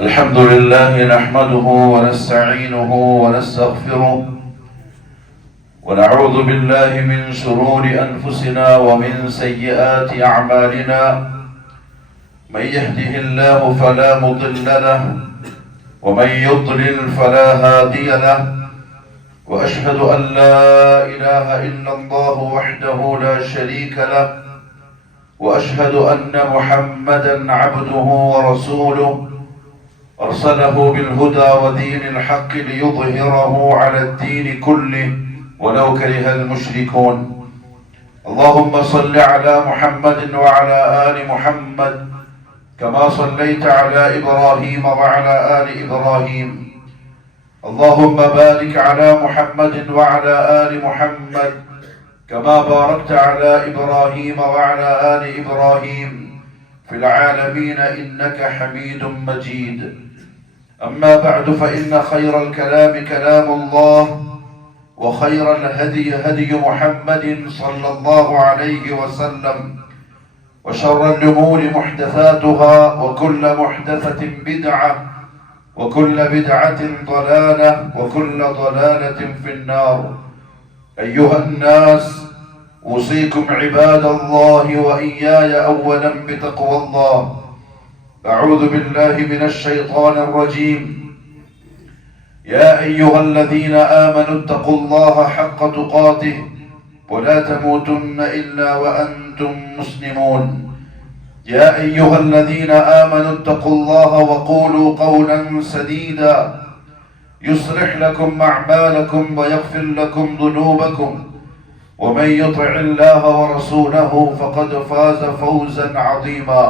الحمد لله نحمده ونستعينه ونستغفره ونعوذ بالله من شرور أنفسنا ومن سيئات أعمالنا. من يهده الله فلا مضل له ومن يضلل فلا هادي له، وأشهد أن لا إله إلا الله وحده لا شريك له، وأشهد أن محمدا عبده ورسوله أرسله بالهدى ودين الحق ليظهره على الدين كله ولو كره المشركون. اللهم صل على محمد وعلى آل محمد كما صليت على إبراهيم وعلى آل إبراهيم. اللهم بارك على محمد وعلى آل محمد كما باركت على إبراهيم وعلى آل إبراهيم في العالمين إنك حميد مجيد. أما بعد، فإن خير الكلام كلام الله، وخير الهدي هدي محمد صلى الله عليه وسلم، وشر الأمور محدثاتها، وكل محدثة بدعة، وكل بدعة ضلالة، وكل ضلالة في النار. أيها الناس، أوصيكم عباد الله وإياي أولا بتقوى الله. أعوذ بالله من الشيطان الرجيم. يا أيها الذين آمنوا اتقوا الله حق تقاته ولا تموتن إلا وأنتم مسلمون. يا أيها الذين آمنوا اتقوا الله وقولوا قولا سديدا يصلح لكم أعمالكم ويغفر لكم ذنوبكم، ومن يطع الله ورسوله فقد فاز فوزا عظيما.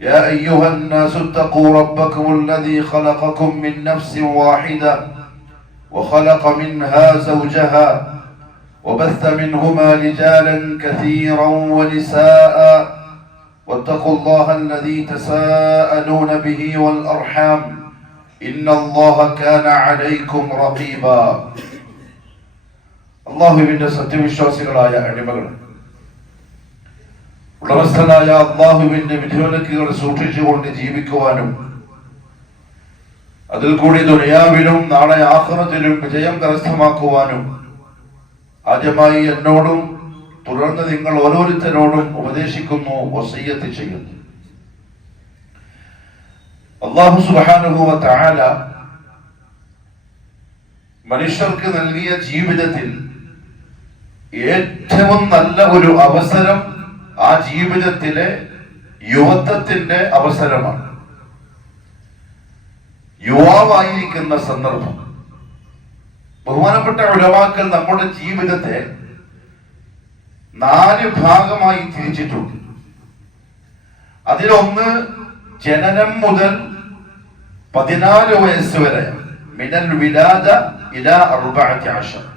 يا أيها الناس اتقوا ربكم الذي خلقكم من نفس واحدة وخلق منها زوجها وبث منهما رجالا كثيرا ونساء، واتقوا الله الذي تساءلون به والأرحام إن الله كان عليكم رقيبا. അള്ളാഹുവിന്റെ സത്യവിശ്വാസികളായ അടിമകൾ, ഉടമസ്ഥനായ അള്ളാഹുവിന്റെ വിധിവിലക്കുകൾ സൂക്ഷിച്ചുകൊണ്ട് ജീവിക്കുവാനും അതിൽ കൂടി ദുനിയാവിലും നാളെ ആഖിറത്തിലും വിജയം കരസ്ഥമാക്കുവാനും ആദ്യമായി എന്നോടും തുടർന്ന് നിങ്ങൾ ഓരോരുത്തരോടും ഉപദേശിക്കുന്നു, വസിയ്യത്ത് ചെയ്യുന്നു. അല്ലാഹു സുബ്ഹാനഹു വ തആല മനുഷ്യർക്ക് നൽകിയ ജീവിതത്തിൽ ഏറ്റവും നല്ല ഒരു അവസരം ആ ജീവിതത്തിലെ യുവത്വത്തിന്റെ അവസരമാണ്. യുവാവായിരിക്കുന്ന സന്ദർഭം. ബഹുമാനപ്പെട്ട ഉലമാക്കൾ നമ്മുടെ ജീവിതത്തെ 4 ഭാഗമായി തിരിച്ചിട്ടുണ്ട്. അതിലൊന്ന് ജനനം മുതൽ 14 വയസ്സ് വരെ, മിനൽ വിലാദ ഇലാ 14.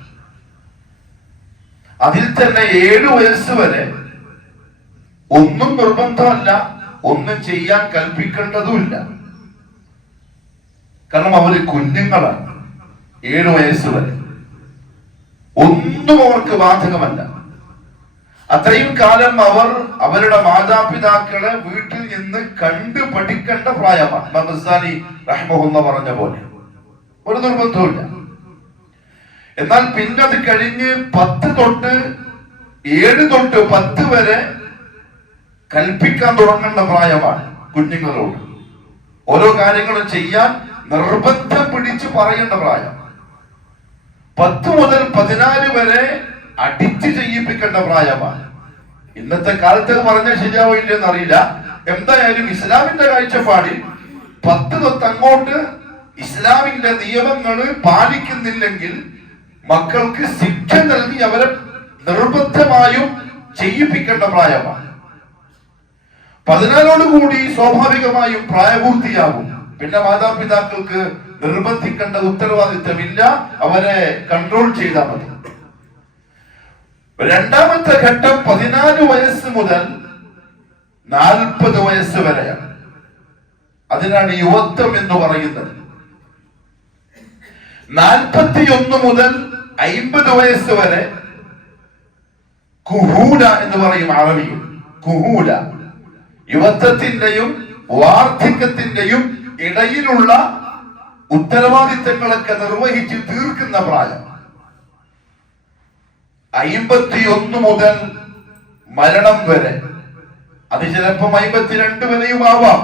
അതിൽ തന്നെ 7 വയസ്സ് വരെ ഒന്നും നിർബന്ധമല്ല, ഒന്നും ചെയ്യാൻ കൽപ്പിക്കേണ്ടതുമില്ല. കാരണം അവര് കുഞ്ഞുങ്ങളാണ്. 7 വയസ്സ് വരെ ഒന്നും അവർക്ക് ബാധകമല്ല. അത്രയും കാലം അവർ അവരുടെ മാതാപിതാക്കളെ വീട്ടിൽ നിന്ന് കണ്ടു പഠിക്കേണ്ട പ്രായമാണ്. മഹ്സാനി റഹ്മഹുല്ല പറഞ്ഞ പോലെ ഒരു നിർബന്ധമില്ല. എന്നാൽ പിന്നെ അത് കഴിഞ്ഞ് 10 തൊട്ട് 7 തൊട്ട് 10 വരെ കൽപ്പിക്കാൻ തുടങ്ങേണ്ട പ്രായമാണ് കുഞ്ഞുങ്ങളോട്. ഓരോ കാര്യങ്ങളും ചെയ്യാൻ നിർബന്ധം പിടിച്ച് പറയേണ്ട പ്രായം. 10 മുതൽ 14 വരെ അടിച്ച് ചെയ്യിപ്പിക്കേണ്ട പ്രായമാണ്. ഇന്നത്തെ കാലത്ത് പറഞ്ഞാൽ ശരിയാവില്ലെന്ന് അറിയില്ല. എന്തായാലും ഇസ്ലാമിന്റെ കാഴ്ചപ്പാടിൽ 10 തൊട്ട് അങ്ങോട്ട് ഇസ്ലാമിന്റെ നിയമങ്ങൾ പാലിക്കുന്നില്ലെങ്കിൽ മക്കൾക്ക് ശിക്ഷ നൽകി അവരെ നിർബന്ധമായും ചെയ്യിപ്പിക്കേണ്ട പ്രായമാണ്. 14 കൂടി സ്വാഭാവികമായും പ്രായപൂർത്തിയാകും. പിന്നെ മാതാപിതാക്കൾക്ക് നിർബന്ധിക്കേണ്ട ഉത്തരവാദിത്തമില്ല, അവരെ കൺട്രോൾ ചെയ്താൽ മതി. രണ്ടാമത്തെ ഘട്ടം 14 വയസ്സ് മുതൽ 40 വയസ്സ് വരെയാണ്. അതിനാണ് യുവത്വം എന്ന് പറയുന്നത്. 41 മുതൽ 50 വയസ്സ് വരെ കുഹൂല എന്ന് പറയും അറബിയിൽ. കുഹൂല യുവത്വത്തിന്റെയും വാർദ്ധക്യത്തിന്റെയും ഇടയിലുള്ള ഉത്തരവാദിത്തങ്ങളൊക്കെ നിർവഹിച്ച് തീർക്കുന്ന പ്രായം. 51 മുതൽ മരണം വരെ, അത് ചിലപ്പം 52 വരെയും ആവാം.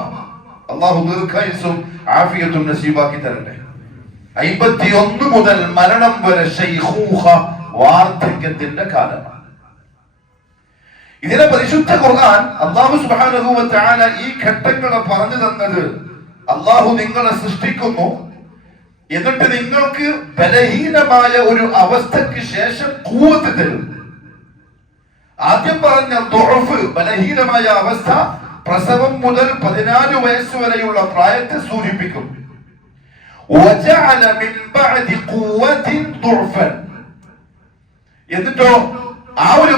അള്ളാഹു ദീർഘായുസ്സും ആഫിയത്തും നസീബാക്കി തരട്ടെ. 51 മുതൽ മരണം വരെ ശൈഖൂഖ, വാർദ്ധക്യത്തിന്റെ കാലമാണ്. ഇതിനെ പരിശുദ്ധ ഖുർആൻ അല്ലാഹു സുബ്ഹാനഹു വ തആല ഈ ഘട്ടങ്ങളെ പറഞ്ഞു തന്നത്, അല്ലാഹു നിങ്ങളെ സൃഷ്ടിക്കുന്നു, എന്നിട്ട് നിങ്ങൾക്ക് ബലഹീനമായ ഒരു അവസ്ഥയ്ക്ക് ശേഷം ഖുവത്ത് തരും. ആദ്യം പറഞ്ഞ ദുഅഫ്, ബലഹീനമായ അവസ്ഥ, പ്രസവം മുതൽ 14 വയസ്സ് വരെയുള്ള പ്രായത്തെ സൂചിപ്പിക്കും. വജഅല മിൻ ബഅദി ഖുവത്തിൻ ദുഅഫൻ, എന്നിട്ടോ ആ ഒരു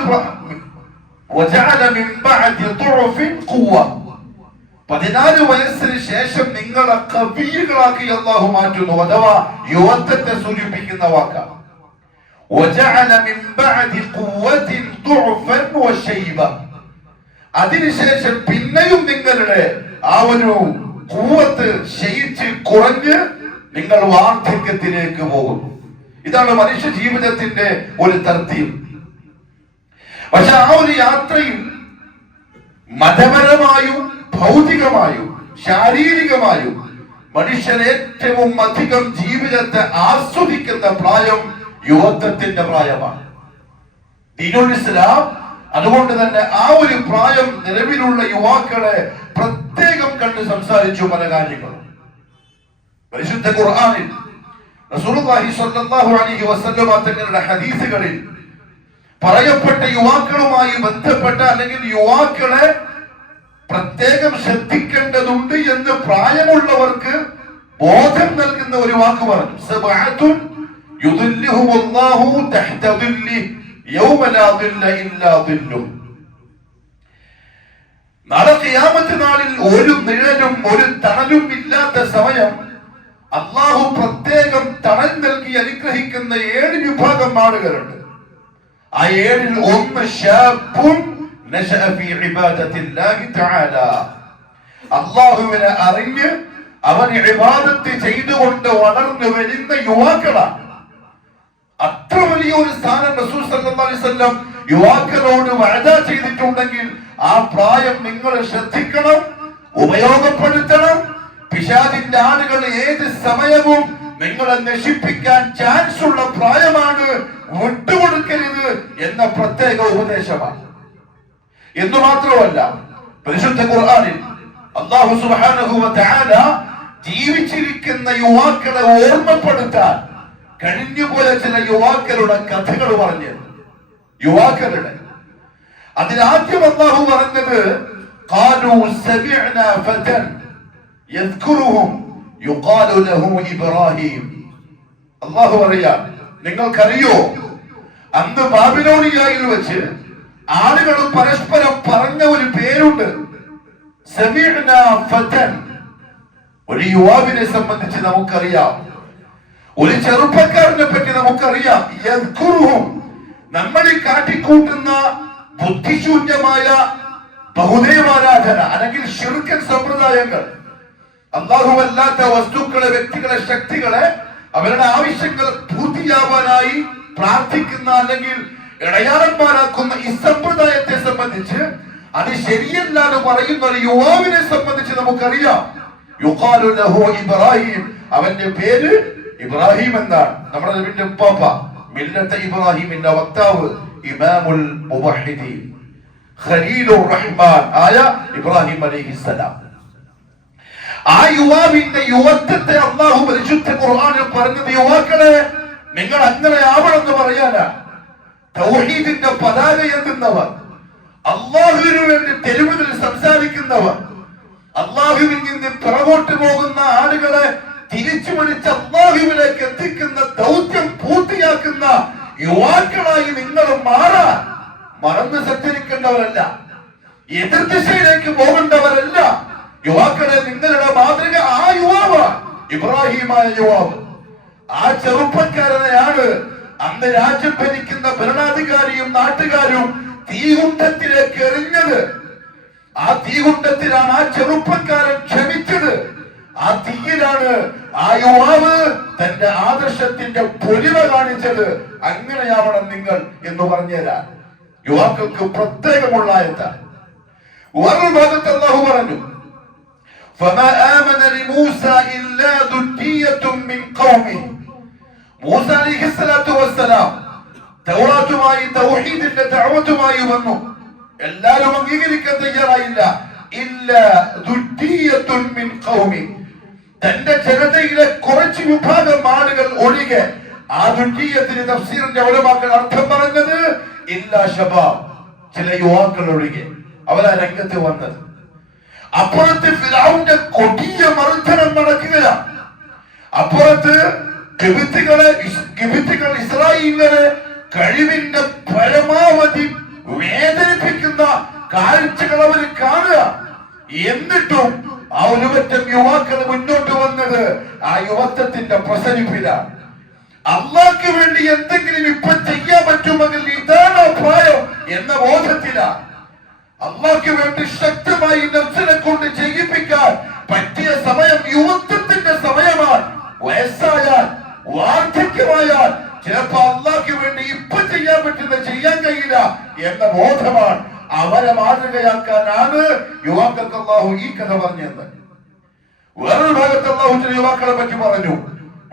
വജഅല മിൻ ബഅദി ദുഅഫിൻ ഖുവ, 14 വയസ്സിന് ശേഷം നിങ്ങളെ ഖവികളാക്കി അല്ലാഹു മാറ്റുന്നു. അഥവാ യുവത്വത്തെ സൂചിപ്പിക്കുന്ന വാക്കാണ്. വജഅല മിൻ ബഅദി ഖുവത്തിൻ ദുഅഫൻ വശൈബ, അതിനുശേഷം പിന്നെയും നിങ്ങളുടെ ആ ഒരു ഖുവത്ത് ക്ഷയിച്ച് കുറഞ്ഞ് നിങ്ങൾ വാർദ്ധക്യത്തിലേക്ക് പോകും. ഇതാണ് മനുഷ്യ ജീവിതത്തിന്റെ ഒരു തർത്തീബ്. പക്ഷെ ആ ഒരു യാത്രയിൽ മതപരമായും ഭൗതികമായും ശാരീരികമായും മനുഷ്യൻ ഏറ്റവും അധികം ജീവിതത്തെ ആസ്വദിക്കുന്ന പ്രായം യുവത്വത്തിന്റെ പ്രായമാണ്. ദീനുൽ ഇസ്ലാം അതുകൊണ്ട് തന്നെ ആ ഒരു പ്രായം നിലവിലുള്ള യുവാക്കളെ പ്രത്യേകം കണ്ട് സംസാരിച്ചു പല കാര്യങ്ങളും. പരിശുദ്ധ ഖുർആനിൽ റസൂലുള്ളാഹി സ്വല്ലല്ലാഹു അലൈഹി വസല്ലം തങ്ങളുടെ ഹദീസുകളിൽ പറയപ്പെട്ട യുവാക്കളുമായി ബന്ധപ്പെട്ട അല്ലെങ്കിൽ യുവാക്കളെ പ്രത്യേകം ശ്രദ്ധിക്കേണ്ടതുണ്ട് എന്ന് പ്രായമുള്ളവർക്ക് ബോധം നൽകുന്ന ഒരു വാക്ക് പറഞ്ഞു. സബഅത്തുൻ യുദില്ലുഹുമുല്ലാഹു തഹ്ത ദില്ലി യൗമ ലാ ദില്ല ഇല്ലാ ദില്ലു. നാളെ ഖിയാമത്ത് നാളിൽ ഒരു നിഴലും ഒരു തണലും ഇല്ലാത്ത സമയം അല്ലാഹു പ്രത്യേകം തണൽ നൽകി അനുഗ്രഹിക്കുന്ന 7 വിഭാഗം ആളുകളുണ്ട്. ആ 7-ൽ ഒന്ന് ശാബുൻ നശഅ ഫീ ഇബാദത്തില്ലാഹി തആല, അല്ലാഹുവിനെ അറിഞ്ഞ് അവൻ ഇബാദത്ത് ചെയ്തുകൊണ്ട് വളർന്നു വരുന്ന യുവാക്കളാണ്. അത്ര വലിയൊരു സ്ഥാനം റസൂൽ സല്ലല്ലാഹു അലൈഹി വസല്ലം യുവാക്കളോട് വഅദ ചെയ്തിട്ടുണ്ടെങ്കിൽ ആ പ്രായം നിങ്ങൾ ശ്രദ്ധിക്കണം, ഉപയോഗപ്പെടുത്തണം. പിശാചിന്റെ ആളുകൾ ഏത് സമയവും നിങ്ങളെ നശിപ്പിക്കാൻ ചാൻസ് ഉള്ള പ്രായമാണ്, വിട്ടുകൊടുക്കരുത് എന്ന പ്രത്യേക ഉപദേശമാണ്. എന്ന് മാത്രമല്ല, പരിശുദ്ധ ഖുർആനിൽ അല്ലാഹു സുബ്ഹാനഹു വ തആല ജീവിച്ചിരിക്കുന്ന യുവാക്കളെ ഓർമ്മപ്പെടുത്താൻ കഴിഞ്ഞുപോയ ചില യുവാക്കളുടെ കഥകൾ പറഞ്ഞു. യുവാക്കളുടെ അതിലാദ്യം അല്ലാഹു പറഞ്ഞത് ഖാലൂ സമിഅനാ ഫതൻ യദ്കുറുഹും യുഖാലു ലഹു ഇബ്രാഹിം. അല്ലാഹു പറയാ, നിങ്ങൾക്കറിയോ അന്ന് ബാബിലോണിയയിൽ വെച്ച് ആളുകൾ പരസ്പരം പറഞ്ഞ ഒരു പേരുണ്ട്, സമിഅനാ ഫതൻ. ഒരു യുവാവിനെ സംബന്ധിച്ച് നമുക്കറിയാം, ഒരു ചെറുപ്പക്കാരനെ പറ്റി നമുക്കറിയാം. യദ്കുറുഹും, നമ്മൾ ഈ കാട്ടിക്കൂട്ടുന്ന ബുദ്ധിശൂന്യമായ ബഹുദൈവാരാധന അല്ലെങ്കിൽ ശിർക്കൻ സമ്പ്രദായങ്ങൾ, അല്ലാഹുവല്ലാത്ത വസ്തുക്കളെ, വ്യക്തികളെ, ശക്തികളെ അവരുടെ ആവശ്യങ്ങൾ പൂർത്തിയാവാനായി പ്രാർത്ഥിക്കുന്ന അല്ലെങ്കിൽ ഇടയാളന്മാരാക്കുന്ന ഈ സമ്പ്രദായത്തെ സംബന്ധിച്ച് അത് ശരിയല്ല എന്ന് പറയുന്ന ഒരു യുവാവിനെ സംബന്ധിച്ച് നമുക്കറിയാം. യുഖാലു ലഹു ഇബ്രാഹിം, അവന്റെ പേര് ഇബ്രാഹിം എന്നാണ്. നമ്മുടെ നബിയുടെ ഉപ്പാപ്പ മില്ലത്തെ ഇബ്രാഹിമിന്റെ വക്താവ് ഇമാമുൽ മുവഹിദീൻ ഖലീലുർ റഹ്മാൻ ആയ ഇബ്രാഹിം അലൈഹിസ്സലാം. ആ യുവാവിന്റെ യുവത്വത്തെ അല്ലാഹു പരിശുദ്ധ ഖുർആനിൽ പറഞ്ഞത്, യുവാക്കളെ നിങ്ങൾ അങ്ങനെ ആവണമെന്ന് പറയാനാ. തൗഹീദിന്റെ പതാക ഏന്തുന്നവർ, അല്ലാഹുവിനു വേണ്ടി തെരുവുകളിൽ സംസാരിക്കുന്നവർ, അല്ലാഹുവിൽ നിന്ന് പിറകോട്ട് പോകുന്ന ആളുകളെ തിരിച്ചു പിടിച്ച് അല്ലാഹുവിലേക്ക് എത്തിക്കുന്ന ദൗത്യം പൂർത്തിയാക്കുന്ന യുവാക്കളായി നിങ്ങൾ മാറാൻ മറന്ന് സഞ്ചരിക്കേണ്ടവരല്ല, എതിർ ദിശയിലേക്ക് പോകേണ്ടവരല്ല. യുവാക്കളെ, നിങ്ങളുടെ മാതൃക ആ യുവാവാണ്, ഇബ്രാഹിമായ യുവാവ്. ആ ചെറുപ്പക്കാരനെയാണ് അന്ന് രാജ്യം ഭരിക്കുന്ന ഭരണാധികാരിയും നാട്ടുകാരും തീകുണ്ടത്തിലേക്ക് എറിഞ്ഞത്. ആ തീകുണ്ടത്തിലാണ് ആ ചെറുപ്പക്കാരൻ ക്ഷമിച്ചത്. ആ ആ തീയിലാണ് ആ യുവാവ് തന്റെ ആദർശത്തിന്റെ പൊലിമ കാണിച്ചത്. അങ്ങനെയാവണം നിങ്ങൾ എന്ന് പറഞ്ഞുതരാൻ യുവാക്കൾക്ക് പ്രത്യേകമുള്ള ആയത്താണ്. വേറൊരു ഭാഗത്ത് അല്ലാഹു പറഞ്ഞു, فما آمن لموسى إلا ذرية من قومه. മൂസ അലൈഹിസ്സലാത്തു വസ്സലാം തൗറാത്തുമായി തൗഹീദിന്റെ ദഅവത്തുമായി വന്നു. എല്ലാവരും അംഗീകരിക്കാൻ തയ്യാറായില്ല. ഇല്ലാ ദുർരിയത്തുൻ മിൻ ഖൗമി, തന്റെ ജനതയിലെ കുറച്ച് വിഭാഗം ആളുകൾ ഒഴികെ. ആ ദുർരിയത്തിന് തഫ്സീറിന്റെ ഉലമാക്കൾ അർത്ഥം പറഞ്ഞത് ഇല്ലാ ശബാബ്, ചില യുവാക്കൾ ഒഴികെ. അവരാ രംഗത്ത് വന്നത്. അപ്പുറത്ത് ഫിർഔന്റെ കൊടിയ മർദ്ദനം നടക്കുകയാണ്. അപ്പുറത്ത് കിബിത്തികൾ ഇസ്രായേലിനെ കഴിവിന്റെ പരമാവധി വേദനിപ്പിക്കുന്ന കാഴ്ചകൾ അവർ കാണുക. എന്നിട്ടും ആ ഒരുപറ്റം യുവാക്കൾ മുന്നോട്ട് വന്നത് ആ യുവത്വത്തിന്റെ പ്രസരിപ്പിലാണ്. അള്ളാഹ്ക്ക് വേണ്ടി എന്തെങ്കിലും ഇപ്പൊ ചെയ്യാൻ പറ്റുമെങ്കിൽ ഇതാണ് പ്രായം എന്ന ബോധത്തിലാണ്. അള്ളാഹ്ക്ക് വേണ്ടി ശക്തമായി നഫ്സിനെ കൊണ്ട് ചെയ്യിപ്പിക്കാൻ പറ്റിയ സമയം യുവത്വത്തിന്റെ സമയമാണ്. വയസ്സായാൽ വാർദ്ധക്യമായാൽ ചിലപ്പോ അള്ളാഹ്ക്ക് വേണ്ടി ഇപ്പൊ ചെയ്യാൻ പറ്റുന്ന ചെയ്യാൻ കഴിയില്ല എന്ന ബോധമാണ്. അവരെ മാതൃകയാക്കാനാണ് യുവാക്കൾക്ക് അള്ളാഹു ഈ കഥ പറഞ്ഞത്. വേറൊരു ഭാഗത്ത് അള്ളാഹു ചില യുവാക്കളെ പറ്റി പറഞ്ഞു.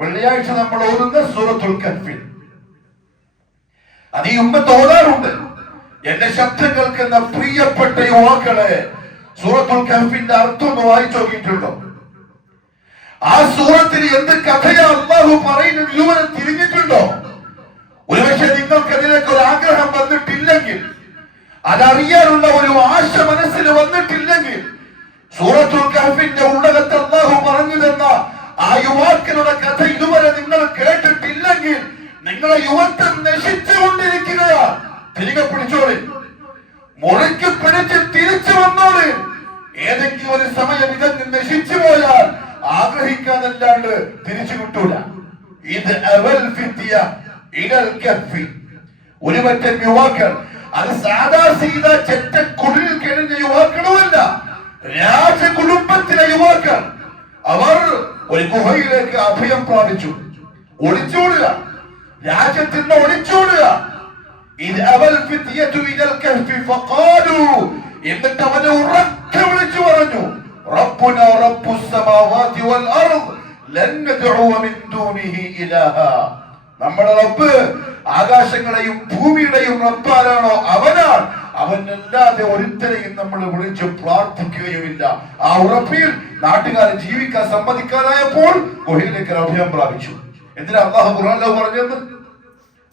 വെള്ളിയാഴ്ച നമ്മൾ ഓതുന്ന സൂറത്തുൽ കഹ്ഫിൽ അത് ഈ ഉമ്മത്ത് ഓതാറുണ്ട്. എന്റെ ശബ്ദം കേൾക്കുന്ന പ്രിയപ്പെട്ട യുവാക്കളെ, സൂറത്തുൽ കഹ്ഫിന്റെ അർത്ഥം ഒന്ന് വായിച്ചു നോക്കിയിട്ടുണ്ടോ? ആ സൂറത്തിൽ എന്ത് കഥയാ അല്ലാഹു പറയുന്നത് ഇതുവരെ തിരിഞ്ഞിട്ടുണ്ടോ? ഒരുപക്ഷെ നിങ്ങൾക്ക് അതിലേക്ക് ഒരു ആഗ്രഹം വന്നിട്ടില്ലെങ്കിൽ, അതറിയാനുള്ള ഒരു ആശ മനസ്സിൽ വന്നിട്ടില്ലെങ്കിൽ, സൂറത്തുൽ കഹ്ഫിന്റെ ഉള്ളകത്ത് അല്ലാഹു പറഞ്ഞു തന്ന ആ യുവാക്കളുടെ കഥ ഇതുവരെ നിങ്ങൾ കേട്ടിട്ടില്ലെങ്കിൽ, നിങ്ങളെ യുവത്വം നശിച്ചുകൊണ്ടിരിക്കുകയാണ്. തിരികെ പിടിച്ചോളി, മുറയ്ക്ക് പിടിച്ച് തിരിച്ചു വന്നോളി. ഏതെങ്കിലും ഒരു സമയം ഇതങ്ങ് നശിച്ചു പോയാൽ ആഗ്രഹിക്കാനല്ലാണ്ട് തിരിച്ചു കിട്ടൂല. ഇത് ഒരു പറ്റം യുവാക്കൾ, അത് സാധാ സീതാ ചെറ്റക്കുടിൽ കഴിഞ്ഞ യുവാക്കളുമല്ല, രാജകുടുംബത്തിലെ യുവാക്കൾ. അവർ ഒരു ഗുഹയിലേക്ക് അഭയം പ്രാപിച്ചു. ഒളിച്ചോടുക, രാജ്യത്തിൽ നിന്ന് ഒളിച്ചോടുക. എന്നിട്ട് അവനെ ഉറക്കെ വിളിച്ചു പറഞ്ഞു, റബ്ബുനാ റബ്ബുസ് സമാവാതി വൽ അർദ് ലൻ നദ്ഉ മിൻ ദൂനിഹി ഇലാഹ. നമ്മുടെ റബ്ബ് ആകാശങ്ങളെയും ഭൂമിയുടെയും റബ്ബാരാണോ അവനാണ്. അവനല്ലാതെ ഒരുത്തരെയും നമ്മൾ വിളിച്ച് പ്രാർത്ഥിക്കുകയുമില്ല. ആ ഉറപ്പിൽ നാട്ടുകാരെ ജീവിക്കാൻ സമ്മതിക്കാതായപ്പോൾ ഗുഹയിലേക്ക് അഭയം പ്രാപിച്ചു. എന്തിനാ അല്ലാഹു ഖുർആനിൽ പറഞ്ഞത്?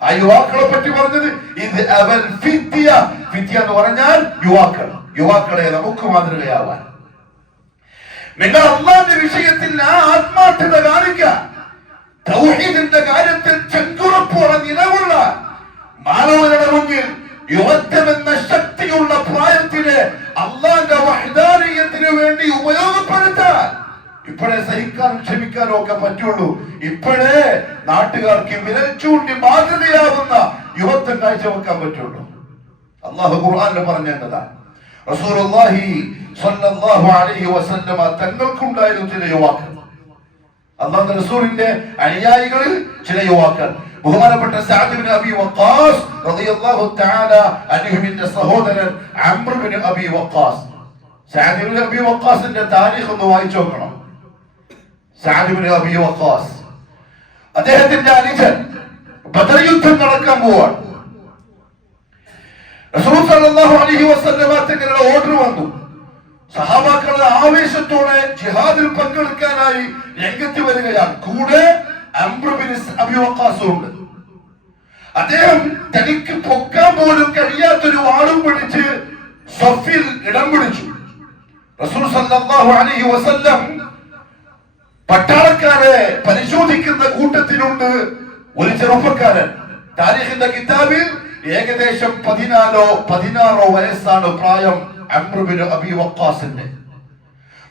ആ യുവാക്കളെ പറ്റി പറഞ്ഞത് ഇത് അവൽ ഫിത്യ. ഫിത്യ എന്ന് പറഞ്ഞാൽ യുവാക്കൾ. യുവാക്കളെ നമുക്ക് മാതൃകയാവാൻ നിങ്ങൾ അല്ലാഹുവിന്റെ വിഷയത്തിൽ ആ ആത്മാർത്ഥത കാണിക്കുക. തൗഹീദിന്റെ കാര്യത്തിൽ ചെങ്കുറപ്പോടെ നിലവുള്ള മാനവരുടെ മുന്നിൽ യുവത്വം എന്ന ശക്തിയുള്ള പ്രായത്തിലെ അല്ലാഹുവിന്റെ വഹ്ദാനിയത്തിന് വേണ്ടി ഉപയോഗപ്പെടുത്താൻ ഇപ്പോഴേ സഹിക്കാനും ക്ഷമിക്കാനും ഒക്കെ പറ്റുള്ളൂ. ഇപ്പോഴേ നാട്ടുകാർക്ക് വിരൽ ചൂണ്ടി മാതൃകയാവുന്ന യുവത്വം കാഴ്ചവെക്കാൻ പറ്റുള്ളൂ. അല്ലാഹു ഖുർആനിൽ പറഞ്ഞതാണ്, റസൂലുള്ളാഹി സ്വല്ലല്ലാഹു അലൈഹി വസല്ലമ തങ്ങൾക്കുണ്ടായിരുന്നു ചില യുവാക്കൾ. അല്ലാഹുവിന്റെ റസൂലിന്റെ അനുയായികളിൽ ചില യുവാക്കൾ. ബഹുമാനപ്പെട്ട സഅദ് ഇബ്നു അബി വഖാസ് റളിയല്ലാഹു തആല അൻഹുവിന്റെ സഹോദരൻ അംർ ഇബ്നു അബി വഖാസ്. സഅദ് ഇബ്നു അബി വഖാസിന്റെ താരീഖ് ഒന്ന് വായിച്ചു നോക്കണം. സഅദ് ഇബ്നു അബി വഖാസ് അദ്ദേഹത്തിന്റെ അനുജൻ ബദർ യുദ്ധം നടക്കാൻ പോവാണ്. റസൂൽ സല്ലല്ലാഹു അലൈഹി വസല്ലമ തങ്ങളുടെ ഓർഡർ വന്നു. സഹാബാക്കൾ ആവേശത്തോടെ ജിഹാദിൽ പങ്കെടുക്കാനായി രംഗത്ത് വരികയാണ്. കൂടെ അംർ ഇബ്നു അബി വഖാസും ഉണ്ട്. അദ്ദേഹം തനിക്ക് പൊക്കാൻ പോലും കഴിയാത്തൊരു വാളും പിടിച്ച് സഫിൽ ഇടം പിടിച്ചു. റസൂൽ സല്ലല്ലാഹു അലൈഹി വസല്ലം പട്ടാളക്കാരെ പരിശോധിക്കുന്ന കൂട്ടത്തിലുണ്ട് ഒരു ചെറുപ്പക്കാരൻ. താരീഖിന്റെ കിതാബിൽ ഏകദേശം 14 വയസ്സാണ് പ്രായം അംർ ഇബ്നു അബി വഖാസിന്റെ.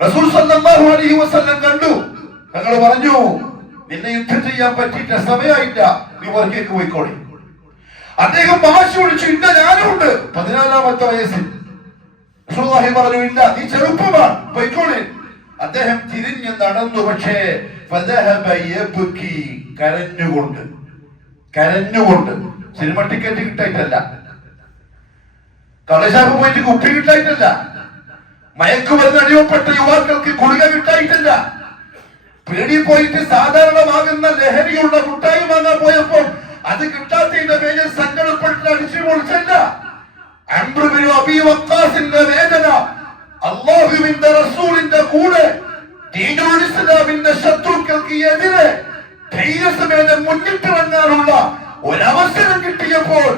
റസൂൽ സല്ലല്ലാഹു അലൈഹി വസല്ലം കണ്ടു. തങ്ങൾ പറഞ്ഞു, നിന്നെ യുദ്ധം ചെയ്യാൻ പറ്റിയിട്ട സമയമായില്ല, നീ വർക്കേക്ക് പോയിക്കോളി. അദ്ദേഹം വാശി പിടിച്ചു, ഇല്ല ഞാനുണ്ട്. 14-ാമത്തെ വയസ്സിൽ റസൂലുള്ളാഹി പറഞ്ഞു, ഇല്ല നീ ചെറുപ്പമാണ്, പോയിക്കോളി. അദ്ദേഹം തിരിഞ്ഞ് നടന്നു. പക്ഷേ കരഞ്ഞുകൊണ്ട് സിനിമ ടിക്കറ്റ് കിട്ടായിട്ടല്ല, കളശാപ്പ് പോയിട്ട് കുപ്പി കിട്ടായിട്ടല്ല, മയക്കുമരുന്ന് അടിമപ്പെട്ട യുവാക്കൾക്ക് ഗുളിക കിട്ടായിട്ടല്ല, പേടി പോയിട്ട് സാധാരണമാകുന്ന ലഹരിയുള്ള മുട്ടായി വാങ്ങാൻ പോയപ്പോൾ അത് കിട്ടാത്തതിന്റെ പേരിൽ സങ്കടപ്പെട്ട് അടിച്ചു പൊളിച്ചല്ല. അംർ ബിൻ അബീ വഖാസിന്റെ വേദന അല്ലാഹുവിന്റെ റസൂലിന്റെ കൂടെ ദീനുൽ ഇസ്ലാമിന്റെ ശത്രുക്കൾക്ക് എതിരെ ധൈര്യസമേതം മുന്നിട്ടിറങ്ങാനുള്ള ഒരവസരം കിട്ടിയപ്പോൾ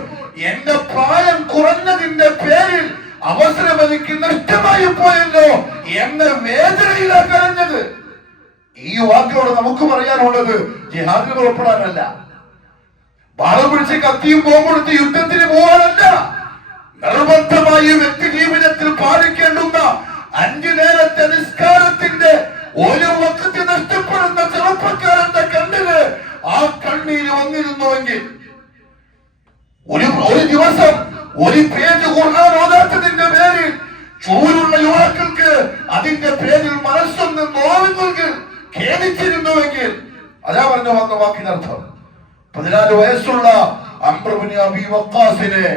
എന്റെ പ്രായം കുറഞ്ഞതിന്റെ പേരിൽ അവസരം എനിക്ക് നഷ്ടമായി പോയല്ലോ എന്ന വേദനയിലാണ് കരഞ്ഞത്. ഈ വാക്കുകളോട് നമുക്ക് പറയാനുള്ളത് ജിഹാദിന് പുറപ്പെടാനല്ല, ബാളം പിടിച്ച് കത്തിയും ബോംബെടുത്ത് യുദ്ധത്തിന് പോകാനല്ല, നിർബന്ധമായി വ്യക്തി ജീവിതത്തിൽ പാലിക്കേണ്ടുന്ന 5 നേരത്തെ നിസ്കാരത്തിന്റെ ഒരു വക്ത് നഷ്ടപ്പെടുന്ന ചെറുപ്പക്കാരന്റെ കണ്ണില് ആ കണ്ണീര് വന്നിരുന്നുവെങ്കിൽ, ഒരു ദിവസം ഒരു പേജ് ഖുർആൻ ഓതാത്തതിന്റെ പേരിൽ ചൂരുള്ള യുവാക്കൾക്ക് അതിന്റെ പേരിൽ മനസ്സൊന്ന് നോവുന്നെങ്കിൽ, ഖേദിച്ചിരുന്നുവെങ്കിൽ, അതാ പറഞ്ഞു വന്ന വാക്കിനർത്ഥം. 14 വയസ്സുള്ള അംർ ബിൻ അബീ വഖാസിനെ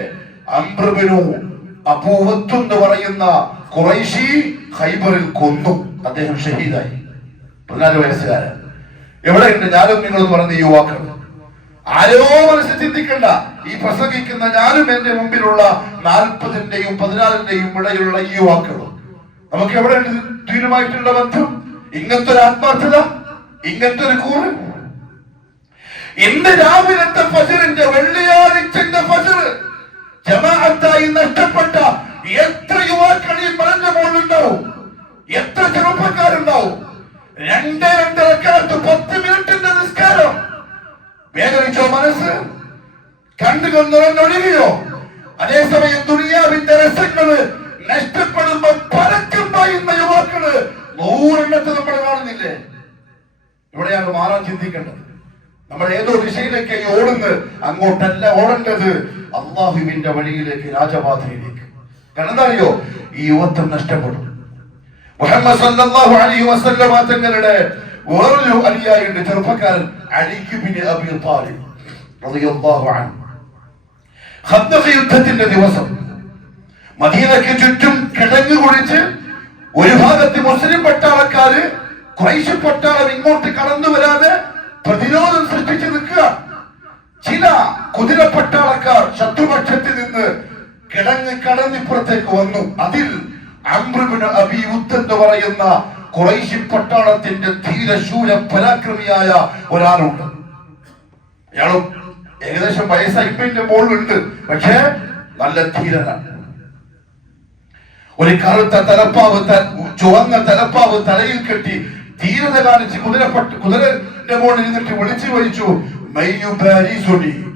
അംർ ബിൻ അബൂ വത്ത് എന്ന് പറയുന്ന ഖുറൈശി ഖൈബറിൽ കൊന്നു. അദ്ദേഹം ഷഹീദായി. 14 വയസ്സുകാരൻ. എവിടെയുണ്ട് ഞാനും നിങ്ങളും പറഞ്ഞ യുവാക്കൾ? ആരോ മനസ്സിൽ ചിന്തിക്കണ്ട. ഈ പ്രസംഗിക്കുന്ന ഞാനും എന്റെ മുമ്പിലുള്ള 40-ന്റെയും 14-ന്റെയും ഇടയിലുള്ള ഈ യുവാക്കളും നമുക്ക് എവിടെയുണ്ട് ദീനുമായിട്ടുള്ള ബന്ധം? ഇങ്ങനത്തെ ഒരു ആത്മാർത്ഥത, ഇങ്ങനത്തെ ഒരു കൂറ്. ഇന്ന് രാവിലത്തെ ഫജ്റിന്റെ, വെള്ളിയാഴ്ചന്റെ ഫജ്ർ ജമാഅത്തായി നഷ്ടപ്പെട്ട എത്ര യുവാക്കൾ ഈ മലന്റെ മുകളിലുണ്ടാവും? എത്ര ചെറുപ്പക്കാരുണ്ടാവും? 2 റക്അത്ത് 10 മിനിറ്റിന്റെ നിസ്കാരം. വേദനിച്ചോ മനസ്സ്? കണ്ണുകൾ നിറഞ്ഞൊഴുകിയോ? അതേസമയം ദുനിയാവിന്റെ രസങ്ങള് നഷ്ടപ്പെടുമ്പോ പരക്കം പായുന്ന യുവാക്കള് 100 നമ്മൾ കാണുന്നില്ലേ? ഇവിടെയാണ് മാറാൻ ചിന്തിക്കേണ്ടത്. നമ്മൾ ഏതോ ദിശയിലേക്ക് ഓടുന്നത്, അങ്ങോട്ടല്ല ഓടേണ്ടത്, അള്ളാഹുവിന്റെ വഴിയിലേക്ക്, രാജപാതയിലേക്ക്. കാരണം എന്താ അറിയോ? ഈ യുവത്വം നഷ്ടപ്പെടും. മുഹമ്മദ് സല്ലല്ലാഹു അലൈഹി വസല്ലം തങ്ങളുടെ വേറൊരു അനുയായിയുണ്ട്, ചെറുപ്പക്കാരൻ അലി ഇബ്നു അബീ ത്വാലിബ് റളിയല്ലാഹു അൻഹു. ഖന്ദഖ് യുദ്ധത്തിന്റെ ദിവസം മദീനയ്ക്ക് ചുറ്റും കിടങ്ങു കുഴിച്ച് ഒരു ഭാഗത്ത് മുസ്ലിം പട്ടാളക്കാര് ഖുറൈശ് പട്ടാളം ഇങ്ങോട്ട് കടന്നു വരാതെ പ്രതിരോധം സൃഷ്ടിച്ചു നിൽക്കുക. ചില കുതിരപ്പട്ടാളക്കാർ ശത്രുപക്ഷത്തിൽ നിന്ന് കിടങ്ങ് കടന്നിപ്പുറത്തേക്ക് വന്നു. അതിൽ അംർ ബിൻ അബീ വത്ത് എന്ന് പറയുന്ന ഖുറൈശി പട്ടാളത്തിന്റെ ധീരശൂര പരാക്രമിയായ ഒരാളുണ്ട്. അയാളും ഏകദേശം വയസ്സ് 50-ന്റെ മുകളിലുണ്ട്. പക്ഷേ നല്ല ധീരനാണ്. ഒരു കറുത്ത തലപ്പാവ്, ചുവന്ന തലപ്പാവ് തലയിൽ കെട്ടി ധീരത കാണിച്ച് കുതിരന്റെ മുകളിൽ ഇരുന്നിട്ട് വിളിച്ചു വഹിച്ചു,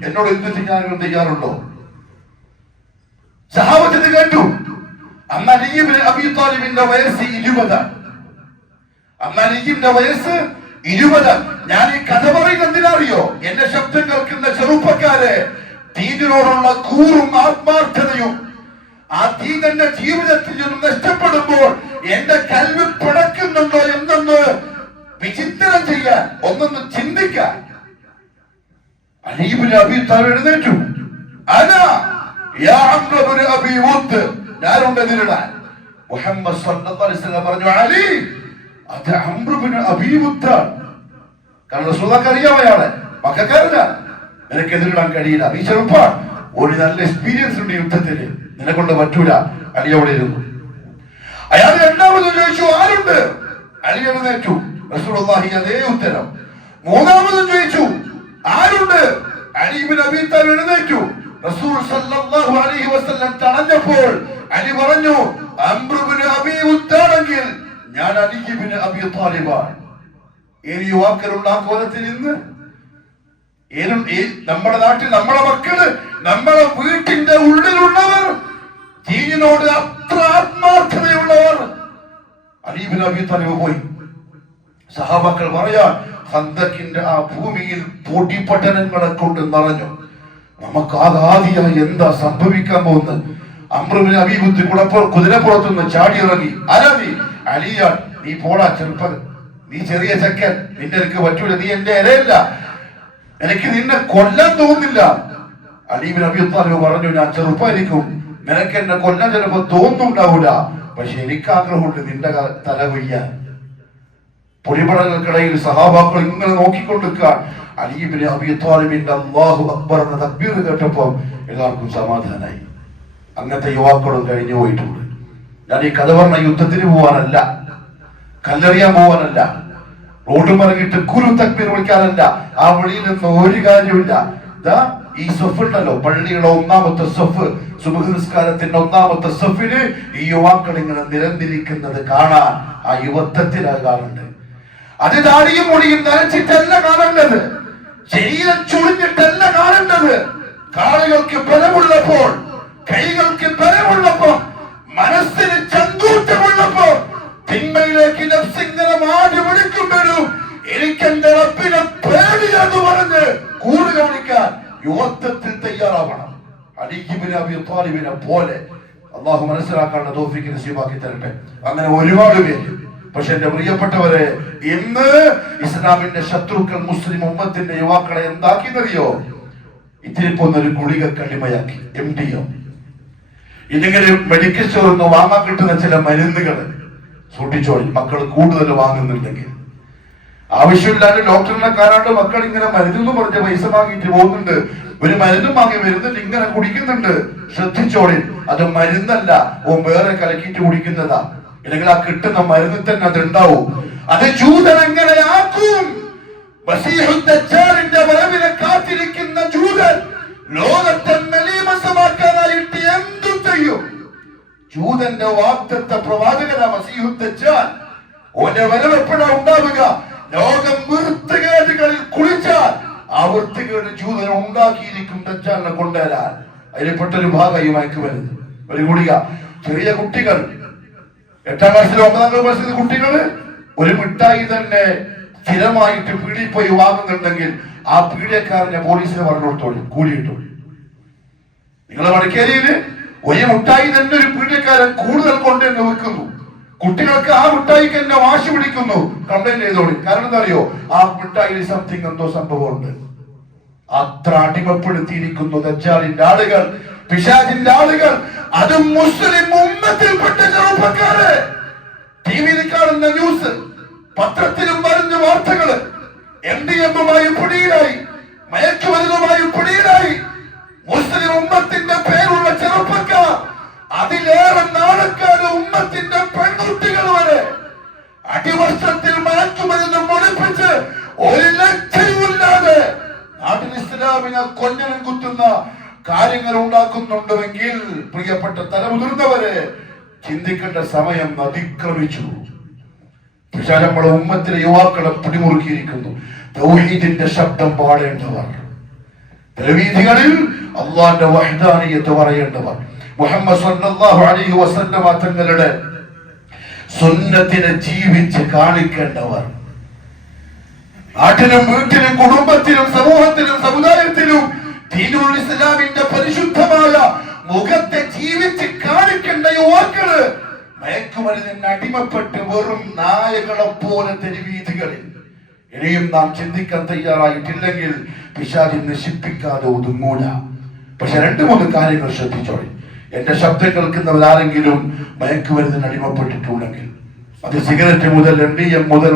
എന്നോട് യുദ്ധം ചെയ്യാൻ തയ്യാറുണ്ടോ? സഹാബത്ത് കേട്ടു. അന്ന് അലി ഇബ്നു അബീ ത്വാലിബിന്റെ വയസ്സ് 20. അന്ന് അലിയുടെ വയസ്സ് 20. ഞാൻ ഈ കഥ പറയുന്നത് എന്തിനറിയോ? എന്റെ ശബ്ദം കേൾക്കുന്ന ചെറുപ്പക്കാരെ, ദീനിനോടുള്ള കൂറും ആത്മാർത്ഥതയും ആ ദീനന്റെ ജീവിതത്തിൽ നിന്നും നഷ്ടപ്പെടുമ്പോൾ എന്റെ കൽവി പിടക്കുന്നുണ്ടോ എന്നൊന്ന് വിചിന്തനം ചെയ്യാൻ, ഒന്നൊന്ന് ചിന്തിക്കാൻ അലി ഇബ്നു അബീ ത്വാലിബ് എഴുന്നേറ്റു. ഞാനുണ്ട് എതിരിടാൻ. മുഹമ്മദ് സല്ലല്ലാഹു അലൈഹി വസല്ലം പറഞ്ഞു, അലി അത് അംർ ഇബ്നു അബീ വത്ത്. കാരണം റസൂലുള്ളാഹിക്ക് അറിയാം അയാളെ, മക്കക്കാരല്ല, നിനക്ക് എതിരിടാൻ കഴിയില്ല, നീ ചെറുപ്പാണ്, ഒരു നല്ല എക്സ്പീരിയൻസ് ഉണ്ട് യുദ്ധത്തിന്, നിന്നെ കൊണ്ട് പറ്റൂല. അലി അവിടെ ഇരുന്നു. അയാൾ രണ്ടാമത് ചോദിച്ചു, ആരുണ്ട്? അലി എഴുന്നേറ്റു. റസൂലുള്ളാഹി അതേ ഉത്തരം. മൂന്നാമത് ചോദിച്ചു, ആരുണ്ട്? അലി ഇബ്നു അബീ ത്വാലിബ് എഴുന്നേറ്റു. റസൂൽ സല്ലല്ലാഹു അലൈഹി വസല്ലം തടഞ്ഞപ്പോൾ അലി പറഞ്ഞു, അംർ ഇബ്നു അബീ വത്ത് ആണെങ്കിൽ ഞാൻ അലി ഇബ്നു അബീ ത്വാലിബാണ്. ഏത് യുവാക്കളുള്ള ആ കോലത്തിൽ ഇന്ന് നമ്മുടെ നാട്ടിൽ നമ്മുടെ മക്കള്, നമ്മുടെ വീട്ടിന്റെ ഉള്ളിലുള്ളവർ, ദീനിനോട് അത്ര ആത്മാർത്ഥതയുള്ളവർ. അലി ഇബ്നു അബീ ത്വാലിബ് പോയി. സഹാബാക്കൾ പറയാ, ഖന്ദഖിന്റെ ആ ഭൂമിയിൽ പൊടിപടലങ്ങളെ കൊണ്ട് നിറഞ്ഞു. നമുക്ക് ആദ്യമായി എന്താ സംഭവിക്കാൻ പോകുന്നത്? അംർ ഇബ്നു അബീ വത്ത് കുതിരപ്പുറത്തുനിന്ന് ചാടി ഇറങ്ങി. ആരാധി അലിയാൻ. നീ പോടാ ചെറുപ്പം, നീ ചെറിയ ചെക്കൻ, നിന്റെ എനിക്ക് പറ്റൂല, നീ എന്റെ ഇരയല്ല, എനിക്ക് നിന്നെ കൊല്ലാൻ തോന്നുന്നില്ല. അലി ഇബ്നു അബീ ത്വാലിബ് പറഞ്ഞു, ഞാൻ ചെറുപ്പമായിരിക്കും, നിനക്ക് എന്നെ കൊല്ലാൻ ചിലപ്പോ തോന്നുന്നുണ്ടാവൂല, പക്ഷെ എനിക്ക് ആഗ്രഹമുണ്ട് നിന്റെ തല കൊയ്യാൻ. പൊടിപടങ്ങൾക്കിടയിൽ സഹാബാക്കൾ ഇങ്ങനെ നോക്കിക്കൊണ്ടിരിക്കുക. അലി ഇബ്നു അബീ ത്വാലിബിന്റെ അല്ലാഹു അക്ബർ എന്ന തക്ബീർ കേട്ടപ്പോൾ എല്ലാവർക്കും സമാധാനായി. അങ്ങനത്തെ യുവാക്കളും കഴിഞ്ഞു പോയിട്ടുണ്ട്. ഞാൻ ഈ കഥ പറഞ്ഞ യുദ്ധത്തിന് പോവാനല്ല, കല്ലെറിയാൻ പോവാനല്ല, റോഡും ഇറങ്ങിയിട്ട് കുരു തക്ബീർ വിളിക്കാനല്ല. ആ വിളിയിൽ നിന്ന് ഒരു കാര്യമില്ല. ഈ സഫ് ഉണ്ടല്ലോ, പള്ളിയുടെ ഒന്നാമത്തെ സഫ്, സുബ്ഹ് നിസ്കാരത്തിന്റെ ഒന്നാമത്തെ സഫിന് ഈ യുവാക്കൾ ഇങ്ങനെ നിരന്നിരിക്കുന്നത് കാണാൻ ആ യുവത്വത്തിലാണ് കാണുന്നത്. അത് ദാടിയും മുടിയും നനച്ചിട്ടല്ല കാണേണ്ടത്, ശരീരം ചുളിഞ്ഞിട്ടല്ല കാണേണ്ടത്. കാലുകൾക്ക് ബലമുള്ളപ്പോൾ, കൈകൾക്ക് ബലമുള്ളപ്പോൾ, മനസ്സിന് ചങ്കൂറ്റമുള്ളപ്പോൾ, തിന്മയിലേക്ക് നഫ്സിങ്ങനെ മാടി വിളിക്കുമ്പോഴും എനിക്കെന്റെ റബ്ബിനെ പേടിയെന്ന് പറഞ്ഞ് കൂട് കാണിക്കാൻ യുവത്വത്തിൽ തയ്യാറാവണം. അലി ഇബ്നു അബീ ത്വാലിബിനെ പോലെ അള്ളാഹു മനസ്സിലാക്കാനുള്ള തൗഫീഖ് നസീബാക്കി തരട്ടെ. അങ്ങനെ ഒരുപാട് പേര്. പക്ഷെ എന്റെ പ്രിയപ്പെട്ടവരെ, ഇന്ന് ഇസ്ലാമിന്റെ ശത്രുക്കൾ മുസ്ലിം ഉമ്മത്തിന്റെ യുവാക്കളെ എന്താക്കിയെന്നറിയോ? ഇത്തിരി പോന്നൊരു ഗുളിക കള്ളിമയാക്കി, MDO. ഇല്ലെങ്കിൽ മെഡിക്കൽ സ്റ്റോറിൽ നിന്ന് വാങ്ങാൻ കിട്ടുന്ന ചില മരുന്നുകൾ സൂക്ഷിച്ചോളി. മക്കൾ കൂടുതൽ വാങ്ങുന്നുണ്ടെങ്കിൽ ആവശ്യമില്ലാണ്ട് ഡോക്ടറിനെ കാണാണ്ട് മക്കൾ ഇങ്ങനെ മരുന്നെന്ന് പറഞ്ഞ പൈസ വാങ്ങിയിട്ട് പോകുന്നുണ്ട്. ഒരു മരുന്നും വാങ്ങി വരുന്നുണ്ട്, ഇങ്ങനെ കുടിക്കുന്നുണ്ട്. ശ്രദ്ധിച്ചോളി, അത് മരുന്നല്ല, വേറെ കലക്കിയിട്ട് കുടിക്കുന്നതാ. ഇല്ലെങ്കിൽ ആ കിട്ടുന്ന മരുന്നിൽ തന്നെ അത് ഉണ്ടാവും. അത് ജൂതൻ എങ്ങനെയാക്കും? മസീഹുദ്ദജ്ജാലിന്റെ വരവിനെ കാത്തിരിക്കുന്ന ജൂതൻ ലോകത്തെ മലീമസമാക്കാനായിട്ട് എന്തും ചെയ്യും. ജൂതന്റെ വാഗ്ദത്ത പ്രവാചകനാ മസീഹുദ്ദജ്ജാൽ. ഓന്റെ വരവ് എപ്പോഴാ ഉണ്ടാവുക? ലോകം വൃത്തികേടുകളിൽ കുളിച്ചാൽ ആ വൃത്തികേട് ജൂതനെ ഉണ്ടാക്കിയിരിക്കും ദജ്ജാലിനെ കൊണ്ടുവരാൻ. അതിൽപ്പെട്ടൊരു ഭാഗമായി മയക്കുമരുന്ന്. ഒരു ഗുളിക. ചെറിയ കുട്ടികൾ, 8ാം ക്ലാസ്സിലും 9ാം ക്ലാസ്സിലെ കുട്ടികൾ ഒരു മിഠായി തന്നെ സ്ഥിരമായിട്ട് പീടിയിൽ പോയി വാങ്ങുന്നുണ്ടെങ്കിൽ ആ പീഡിയക്കാരനെ പോലീസിനെ പറഞ്ഞു കൊടുത്തോളൂ, കൂലി കിട്ടും. നിങ്ങളെ മടിക്കേരിയില് ഒരു മുട്ടായി തന്നെ ഒരു പീഡിയക്കാരൻ കൂടുതൽ കൊണ്ടുതന്നെ വെക്കുന്നു. കുട്ടികൾക്ക് ആ മിഠായിക്ക് തന്നെ വാശി പിടിക്കുന്നു, കംപ്ലൈന്റ് ചെയ്തോളി. കാരണം എന്താ അറിയോ? ആ മിഠായിൽ സംതിങ് എന്തോ സംഭവമുണ്ട്. അത്ര അടിമപ്പെടുത്തിയിരിക്കുന്നു ദജ്ജാലിന്റെ ആളുകൾ, പിശാചിന്റെ ആളുകൾ. അതും മുസ്ലിം ഉമ്മത്തിൽപ്പെട്ട ചെറുപ്പക്കാര്. ടിവിയിൽ കാണുന്ന ന്യൂസ്, പത്രത്തിലും വരുന്ന വാർത്തകള്, MDMയുമായി പിടിയിലായി, മയക്കുമരുന്നുമായി പിടിയിലായി മുസ്ലിം ഉമ്മത്തിന്റെ പേരുള്ള ചെറുപ്പക്കാർ. അതിലേറെ നാണക്കാര് ഉമ്മത്തിന്റെ പെൺകുട്ടികൾ വരെ അടിവർഷത്തിൽ മയക്കുമരുന്ന് പൊടിപ്പിച്ച് ഒരു ലക്ഷ്യമില്ലാതെ നാട്ടിൽ ഇസ്ലാമിനെ കൊഞ്ഞനം കുത്തുന്ന കാര്യങ്ങൾ ഉണ്ടാക്കുന്നുണ്ടെങ്കിൽ പ്രിയപ്പെട്ട തലമുതിർന്നവരെ ചിന്തിക്കേണ്ട സമയം അതിക്രമിച്ചു. പക്ഷേ നമ്മളെ ഉമ്മത്തിലെ യുവാക്കളെ പിടിമുറുക്കിയിരിക്കുന്നു. തൗഹീദിന്റെ ശബ്ദം പാടേണ്ടവർ, തെരുവീഥികളിൽ അല്ലാഹുവിന്റെ വഹ്ദാനിയത്ത് പറയേണ്ടവർ, മുഹമ്മദ് സല്ലല്ലാഹു അലൈഹി വസല്ലമ തങ്ങളുടെ സുന്നത്തിനെ ജീവിച്ച് കാണിക്കേണ്ടവർ, നാട്ടിലും വീട്ടിലും കുടുംബത്തിലും സമൂഹത്തിലും സമുദായത്തിലും ദീനുൽ ഇസ്ലാമിന്റെ പരിശുദ്ധമായ മുഖത്തെ ജീവിച്ച് കാണിക്കേണ്ട യുവാക്കള് മയക്കുമരുന്നിന് അടിമപ്പെട്ട് വെറും നായകളെ പോലെ തെരുവീഥികളിൽ. ഇനിയും നാം ചിന്തിക്കാൻ തയ്യാറായിട്ടില്ലെങ്കിൽ പിശാചിനെ നശിപ്പിക്കാതെ ഒതുങ്ങൂല. പക്ഷെ 2-3 കാര്യങ്ങൾ ശ്രദ്ധിച്ചോളി. എന്റെ ശബ്ദം കേൾക്കുന്നവരാരെങ്കിലും മയക്കുമരുന്നിന് അടിമപ്പെട്ടിട്ടുണ്ടെങ്കിൽ, അത് സിഗരറ്റ് മുതൽ MDM മുതൽ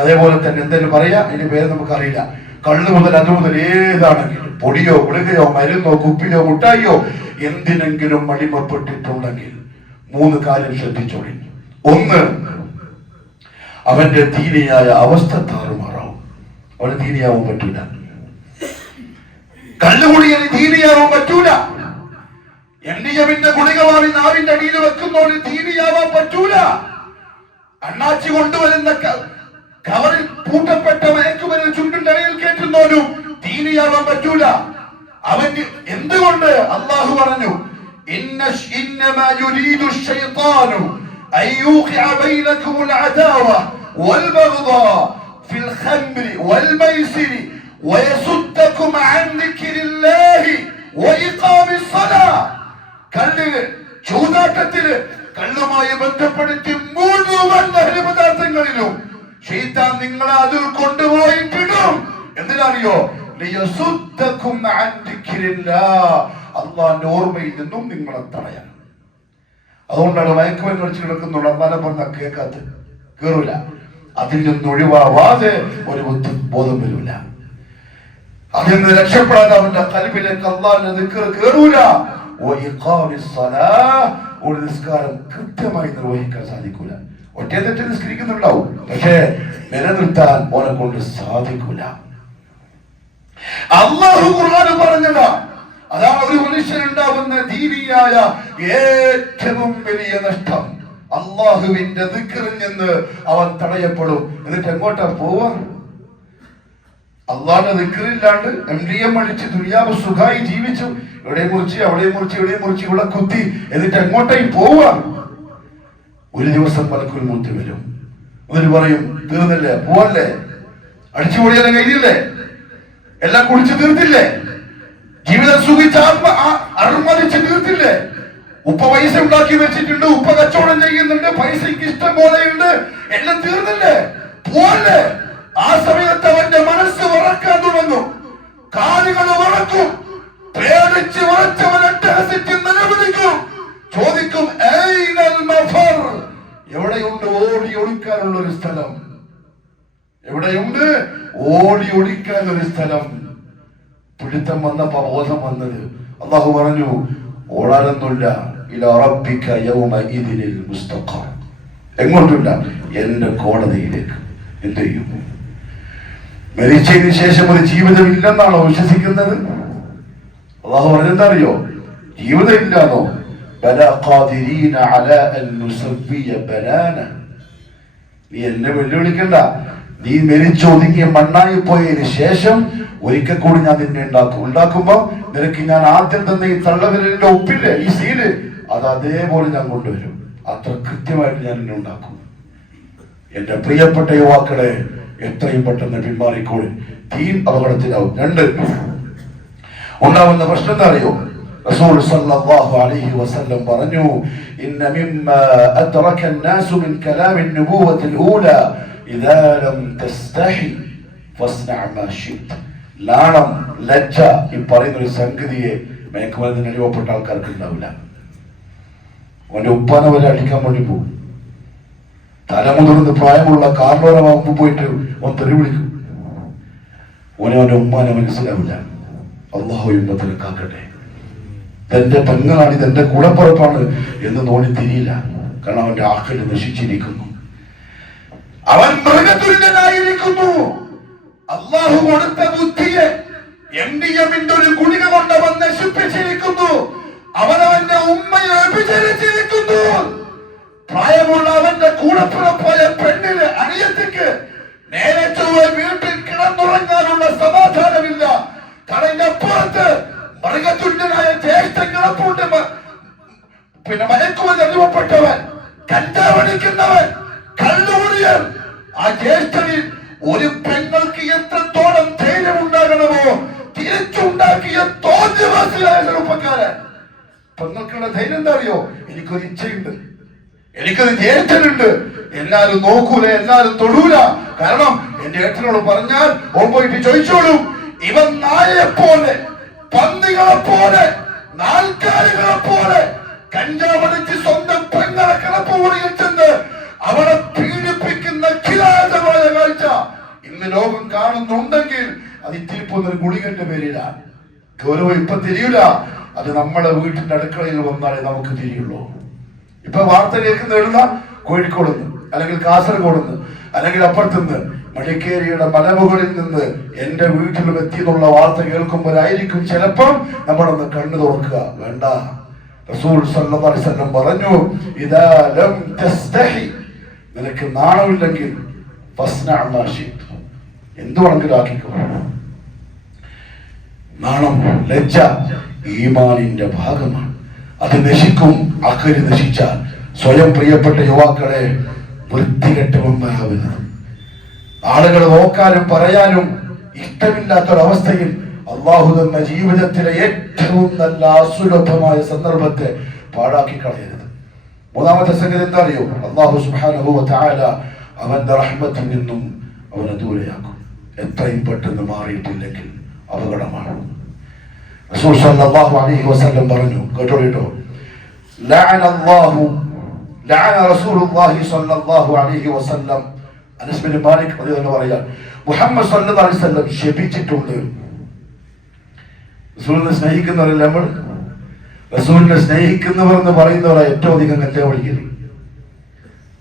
അതേപോലെ തന്നെ എന്തെങ്കിലും പറയാ, അതിന്റെ പേര് നമുക്കറിയില്ല, കള്ള് മുതൽ അതുമുതൽ ഏതാണെങ്കിലും, പൊടിയോ ഗുളികയോ മരുന്നോ കുപ്പിയോ മുട്ടായിയോ എന്തിനെങ്കിലും അടിമപ്പെട്ടിട്ടുണ്ടെങ്കിൽ 3 കാര്യം ശ്രദ്ധിച്ചോളി. 1, അവന്റെ ദീനിയായ അവസ്ഥ താറുമാറാവും. അവന് ദീനിയാവാൻ പറ്റൂല. കള്ളുകുടിയന് ദീനിയാവാൻ പറ്റൂല. MDMന്റെ ഗുളിക വാങ്ങി നാവിന്റെ അടിയിൽ വെക്കുന്നോട് ദീനിയാവാൻ പറ്റൂല. അണ്ണാച്ചി കൊണ്ടുവരുന്ന കവറിൽ പൂട്ടപ്പെട്ട മയക്കുമരുന്ന് ചുണ്ടിന്റെ അടിയിൽ കയറ്റുന്നോനും ദീനിയാവാൻ പറ്റൂല. അവന് എന്തുകൊണ്ട്? അല്ലാഹു പറഞ്ഞു, ഇന്നമാ യുരീദു ശൈത്താനു അൻ യൂഖിഅ ബൈനകുമുൽ അദാവ വൽ ബഗ്ദാ ഫിൽ ഖംരി വൽ മൈസിരി വയസുദ്ദകും അൻ ദിക്രില്ലാഹി വഇഖാമിസ് സ്വലാ. കള്ളില്, ചൂതാട്ടത്തില്, കള്ളുമായി ബന്ധപ്പെടുത്തി മുഴുവൻ ലഹരി പദാർത്ഥങ്ങളിലും ശൈത്താൻ നിങ്ങളെ അതിൽ കൊണ്ടുപോയിട്ടിടും. എന്തിനറിയോ? അള്ളാന്റെ ഓർമ്മയിൽ നിന്നും നിങ്ങളെ തടയാൻ. അതുകൊണ്ടാണ് മയക്കുമരുന്ന് കഴിച്ച് കിടക്കുന്നുള്ള അമ്മാനെ പറഞ്ഞ കേൾക്കാത്ത കേറൂല. അതിൽ നിന്ന് ഒഴിവാവാതെ ഒരു ബോധം വരൂല. അതിൽ നിന്ന് രക്ഷപ്പെടാൻ അവന്റെ ഖൽബിലേക്ക് അള്ളാന്റെ ദിക്ർ കേറൂല. ഒരു നിസ്കാരം കൃത്യമായി നിർവഹിക്കാൻ സാധിക്കൂല. ഒറ്റ തെറ്റ് നിസ്കരിക്കുന്നുണ്ടാവും, പക്ഷേ നിലനിർത്താൻ ഓനെ കൊണ്ട് സാധിക്കൂല. അല്ലാഹു ഖുർആൻ പറഞ്ഞതാ. അതാണ് ഒരു മനുഷ്യനുണ്ടാവുന്ന ദീനിയായ ഏറ്റവും വലിയ നഷ്ടം. അള്ളാഹുവിന്റെ ദിക്റിൽ നിന്ന് അവൻ തടയപ്പെടും. എന്നിട്ട് എങ്ങോട്ടാ പോവാ? അള്ളാഹുടെ ദിക്റില്ലാണ്ട് MDM അടിച്ച് ദുനിയാവ് സുഖമായി ജീവിച്ചു. എവിടെ മുറിച്ച് അവിടെ മുറിച്ച് ഇവിടെ മുറിച്ച് ഇവിടെ കുത്തി. എന്നിട്ട് എങ്ങോട്ടായി പോവാ? ഒരു ദിവസം മലക്കുൽ മൗത്ത് വരും. എന്നിട്ട് പറയും, തീർന്നില്ലേ? പോവല്ലേ? അടിച്ചു പൊടിയാലും കഴിഞ്ഞില്ലേ? എല്ലാം കുടിച്ചു തീർത്തില്ലേ? ജീവിതം സുഖിച്ച് അർമ്മതിച്ച് തീർത്തില്ലേ? ഉപ്പ പൈസ ഉണ്ടാക്കി വെച്ചിട്ടുണ്ട്, ഉപ്പ കച്ചവടം ചെയ്യുന്നുണ്ട്, പൈസക്ക് ഇഷ്ടം പോലെയുണ്ട്, എല്ലാം തീർന്നില്ലേ? പോവല്ലേ? ആ സമയത്ത് അവന്റെ മനസ്സ് വിറക്കാൻ തുടങ്ങും, കാലുകൾ വിറക്കും, പേടിച്ച് വിറച്ചവൻ അട്ടഹസിച്ച് നിലവിളിക്കും, ചോദിക്കും, എവിടെയുണ്ട് ഓടി ഒളിക്കാനുള്ള ഒരു സ്ഥലം? എവിടെയുണ്ട് ഓടി ഒളിക്കാൻ ഒരു സ്ഥലം? പിടുത്തം വന്നപ്പോ ബോധം വന്നത്. അള്ളാഹു പറഞ്ഞു, ഓടാനൊന്നുമില്ല. എങ്ങോട്ടില്ല? എന്റെ കോടതിയിലേക്ക്. എന്ത് ചെയ്യും? മരിച്ചതിന് ശേഷം ഒരു ജീവിതം ഇല്ലെന്നാണോ വിശ്വസിക്കുന്നത്? അള്ളാഹു പറഞ്ഞെന്താ അറിയോ? ജീവിതം ഇല്ലാന്നോ? നീ എന്നെ വെല്ലുവിളിക്കണ്ട. നീ മരിച്ചൊതുങ്ങിയ മണ്ണായി പോയതിന് ശേഷം ഒരിക്കൽ കൂടി ഞാൻ നിന്നെ ഉണ്ടാക്കുമ്പോ നിനക്ക് ഞാൻ ആദ്യം തന്നെ ഈ തള്ളവിരലിന്റെ ഒപ്പില്ലേ, ഈ സീല്, അത് അതേപോലെ ഞാൻ കൊണ്ടുവരും. അത്ര കൃത്യമായിട്ട് ഞാൻ നിന്നെ ഉണ്ടാക്കും. എന്റെ പ്രിയപ്പെട്ട യുവാക്കളെ, എത്രയും പെട്ടെന്ന് പിന്മാറിക്കോളി. ദീൻ അപകടത്തിലാവും. രണ്ട്, ഉണ്ടാവുന്ന പ്രശ്നം എന്താ അറിയോ? റസൂൽ സല്ലല്ലാഹു അലൈഹി വസല്ലം പറഞ്ഞു, ഇന്ന മിമ്മാ അദ്റക الناس من كلام النبوة الأولى إذا لم تستحي فاصنع ما شئت. ലാണം, ലജ്ജ, ഈ പറയുന്ന ഒരു സംഗതിയെ മയക്കുമരുന്നിന് അടിമപ്പെട്ട ആൾക്കാർക്ക് ഉണ്ടാവില്ല. അവന്റെ ഉപ്പാനെ വരെ അടിക്കാൻ വേണ്ടി പോകും. തലമുതിർന്ന് പ്രായമുള്ള കാർലോരമാകുമ്പോ പോയിട്ട് അവൻ തെറി വിളിക്കും. ഓനെ അവന്റെ ഉമ്മാനെ മനസ്സിലാവില്ല. അള്ളാഹു ഉമ്മത്തിനെ കാക്കട്ടെ. ഇതെന്റെ പെങ്ങളാണ്, ഇതെന്റെ കൂടപ്പുറപ്പാണ് എന്ന് തോന്നി തിരിയില്ല. കാരണം അവന്റെ ആക്കൽ നശിച്ചിരിക്കുന്നു. അവൻ മൃഗതുല്യനായിരിക്കുന്നു. അള്ളാഹു കൊടുത്ത ബുദ്ധിയെ MDMന്റെ ഒരു ഗുളിക കൊണ്ട് അവൻ നശിപ്പിച്ചിരിക്കുന്നു. അവനവന്റെ ഉമ്മയെ വ്യഭിചരിച്ചിരിക്കുന്നു. പ്രായമുള്ള അവന്റെ കൂടപ്പുറപ്പായ പെണ്ണിന്, അനിയത്തിക്ക് നേരെ ചൊവ്വേ വീട്ടിൽ കിടന്നുറങ്ങാനുള്ള സമാധാനമില്ല. കടഞ്ഞപ്പുറത്ത് മൃഗതുല്യനായ ജ്യേഷ്ഠൻ കിടപ്പുണ്ട്. പിന്നെ മയക്കുമരുന്ന് അടിമപ്പെട്ടവൻ, കഞ്ചാവടിക്കുന്നവൻ, കള്ളുകുടിയൻ. ആ ജ്യേഷ്ഠനിൽ ഒരു പെങ്ങൾക്ക് എത്രത്തോളം ധൈര്യം ഉണ്ടാകണമോ തിരിച്ചുണ്ടാക്കിയ തോന്നിവാസിയായ ചെറുപ്പക്കാരൻ. പെങ്ങൾക്കുള്ള ധൈര്യം എന്താ അറിയോ? എനിക്കൊരു ഇച്ഛയുണ്ട്, എനിക്കൊരു ജ്യേഷ്ഠനുണ്ട്. എല്ലാരും നോക്കൂല, എല്ലാരും തൊടൂല. കാരണം എന്റെ ഏട്ടനോട് പറഞ്ഞാൽ ഓൻ പോയിട്ട് ചോദിച്ചോളും, ഇവൻ നായയെ പോലെ, പന്നികളെ പോലെ, നാൽക്കാലികളെ പോലെ കഞ്ചാവടിച്ച് സ്വന്തം പെങ്ങളെ കിടപ്പുമുറിയിൽ ചെന്ന് അവളെ പീഡിപ്പിക്കുന്ന കിരാതമായ കാഴ്ച ഇന്ന് ലോകം കാണുന്നുണ്ടെങ്കിൽ അത് ഇത്തിരിപ്പോന്നൊരു ഗുളികന്റെ പേരിലാണ്. ഗൗരവം ഇപ്പൊ തിരിയൂല. അത് നമ്മളെ വീട്ടിന്റെ അടുക്കളയിൽ വന്നാലേ നമുക്ക് തിരിയുള്ളൂ. ഇപ്പൊ വാർത്ത കേൾക്കുന്ന എഴുന്ന കോഴിക്കോട് നിന്ന്, അല്ലെങ്കിൽ കാസർഗോഡ് നിന്ന്, അല്ലെങ്കിൽ അപ്പുറത്തുനിന്ന് മടിക്കേരിയുടെ മലമുകളിൽ നിന്ന് എന്റെ വീട്ടിലും എത്തിയെന്നുള്ള വാർത്ത കേൾക്കുമ്പോഴായിരിക്കും ചിലപ്പം നമ്മളൊന്ന് കണ്ണു തുറക്കുക. വേണ്ട. റസൂൽ സല്ലല്ലാഹു അലൈഹി വസല്ലം പറഞ്ഞു, ഇദാ ലം തസ്തഹി, നിനക്ക് നാണമില്ലെങ്കിൽ ഫസ്ന മാ ശിഅ്ത, എന്തു വേണമെങ്കിലും ആക്കിക്കോ. നാണം, ലജ്ജ ഈമാനിന്റെ ഭാഗമാണ്. അത് നശിക്കും. അഖരി നശിച്ചാൽ സ്വയം പ്രിയപ്പെട്ട യുവാക്കളെ വൃത്തികെട്ടവന്മാരാവരുത്. ആളുകൾ നോക്കാനും പറയാനും ഇഷ്ടമില്ലാത്തൊരവസ്ഥയിൽ അള്ളാഹു തന്ന ജീവിതത്തിലെ ഏറ്റവും നല്ല അസുലഭമായ സന്ദർഭത്തെ പാഴാക്കി കളയരുത്. മൂന്നാമത്തെ സംഗതി എന്താ അറിയോ? അല്ലാഹു സുബ്ഹാനഹു വ തആല അവന്റെ റഹ്മത്തിൽ നിന്നും അവനെ ദൂരെയാക്കും. എത്രയും പെട്ടെന്ന് മാറിയിട്ടില്ലെങ്കിൽ അപകടമാണ്. റസൂൽ സല്ലല്ലാഹു അലൈഹി വസല്ലം പറഞ്ഞു, കേട്ടോ, ലഅന റസൂലുള്ളാഹി സല്ലല്ലാഹു അലൈഹി വസല്ലം, അനസ് ബിൻ മാലിക് റളിയല്ലാഹു അൻഹു മുഹമ്മദ് സല്ലല്ലാഹു അലൈഹി വസല്ലം ശപിച്ചിട്ടുണ്ട്. റസൂലിനെ സ്നേഹിക്കുന്നവരല്ല നമ്മൾ. റസൂലിനെ സ്നേഹിക്കുന്നവർ എന്ന് പറയുന്നവരാ ഏറ്റവും അധികം കഞ്ചാ വിളിക്കല്.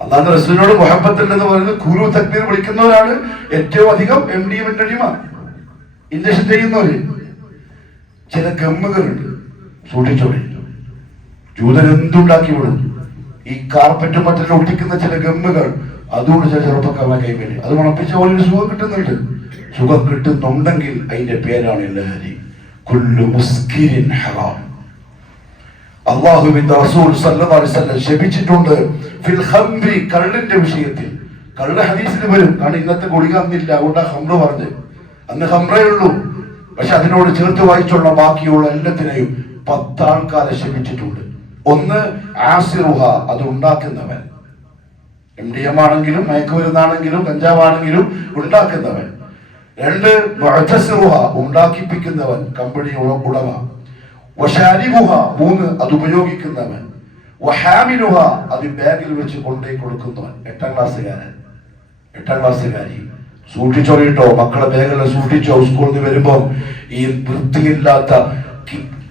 അല്ലാതെ റസൂലിനോട് മുഹബത്തുണ്ടെന്ന് പറയുന്നത് കുരു തക്ബീർ വിളിക്കുന്നവരാണ് ഏറ്റവും അധികം MDMA ഇഞ്ചക്ഷൻ ചെയ്യുന്നവര്. ചില ഗമ്മുകളുണ്ട്, സൂക്ഷിച്ചോളി. ജൂതൻ എന്തുണ്ടാക്കി വിടും. ഈ കാർപ്പറ്റും മറ്റെല്ലാം ഒട്ടിക്കുന്ന ചില ഗമ്മുകൾ, അതുകൊണ്ട് ചില ചെറുപ്പക്കാരനെ കൈവരും. അത് മണപ്പിച്ച പോലെ സുഖം കിട്ടുന്നുണ്ട്. സുഖം കിട്ടുന്നുണ്ടെങ്കിൽ അതിന്റെ പേരാണ് ലഹരി. കുല്ലു മുസ്കിരിൻ ഹറാം. അല്ലാഹുവിന്റെ റസൂൽ സല്ലല്ലാഹു അലൈഹി വസല്ലം ശപിച്ചിട്ടുണ്ട് ഫിൽ ഖംറി, കള്ളിന്റെ വിഷയത്തിൽ. കള്ള് ഹദീസിൽ വരും. കാരണം ഇന്നത്തെ ഗുളിക അന്നില്ല, അതുകൊണ്ടാ ഖംറ് പറഞ്ഞത്. അന്ന് ഖംറേ ഉള്ളൂ. പക്ഷെ അതിനോട് ചേർത്ത് വായിച്ചുള്ള ബാക്കിയുള്ള എല്ലാത്തിനെയും 10 ആൾക്കാരെ ശപിച്ചിട്ടുണ്ട്. ഒന്ന് ആസിറുഹ, അത് ഉണ്ടാക്കുന്നവൻ. MDMA ആണെങ്കിലും മയക്കുമരുന്നാണെങ്കിലും കഞ്ചാവാണെങ്കിലും ഉണ്ടാക്കുന്നവൻ. 2 മുഅ്തസിറുഹ, ഉണ്ടാക്കിപ്പിക്കുന്നവൻ, കമ്പനി ഉടമ. വശാരിബുഹ, 3 അത് ഉപയോഗിക്കുന്നവൻ. വഹാമിലുഹ, അത് ബാഗിൽ വെച്ച് കൊണ്ടേ കൊടുക്കുന്നവൻ. 8ാം ക്ലാസ്സുകാരി. സൂക്ഷിച്ചോ കേട്ടോ, മക്കളെ ബാഗെല്ലാം സൂക്ഷിച്ചോ. സ്കൂളിൽ നിന്ന് വരുമ്പോ ഈ വൃത്തിയില്ലാത്ത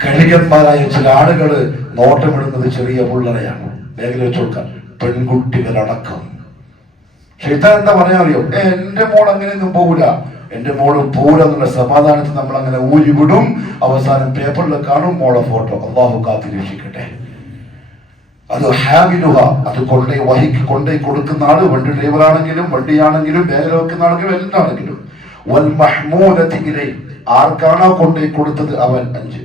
കഴുകന്മാരായ ചില ആളുകള് നോട്ടമിടുന്നത് ചെറിയ പിള്ളറയാണ്. ബാഗിൽ വെച്ച് കൊടുക്കാൻ, പെൺകുട്ടികളടക്കം. ശൈത്താൻ എന്താ പറയാ അറിയോ? എന്റെ മോൾ അങ്ങനെയൊന്നും പോകൂല, എന്റെ മോള് പോരെന്നുള്ള സമാധാനത്തിൽ നമ്മൾ അങ്ങനെ ഊരിവിടും. അവസാനം പേപ്പറിൽ കാണും മോളെ ഫോട്ടോ. അള്ളാഹു കാത്തി രക്ഷിക്കട്ടെ. അത് ഹാമിലുഹ, അത് കൊണ്ടേ കൊടുക്കുന്ന ആള്, വണ്ടി ഡ്രൈവറാണെങ്കിലും വണ്ടിയാണെങ്കിലും ബാഗിൽ വെക്കുന്ന ആണെങ്കിലും എന്താണെങ്കിലും. വൽ മഹ്മൂലതി ഇലൈ, ആർക്കാണോ കൊണ്ടേ കൊടുത്തത് അവൻ. 5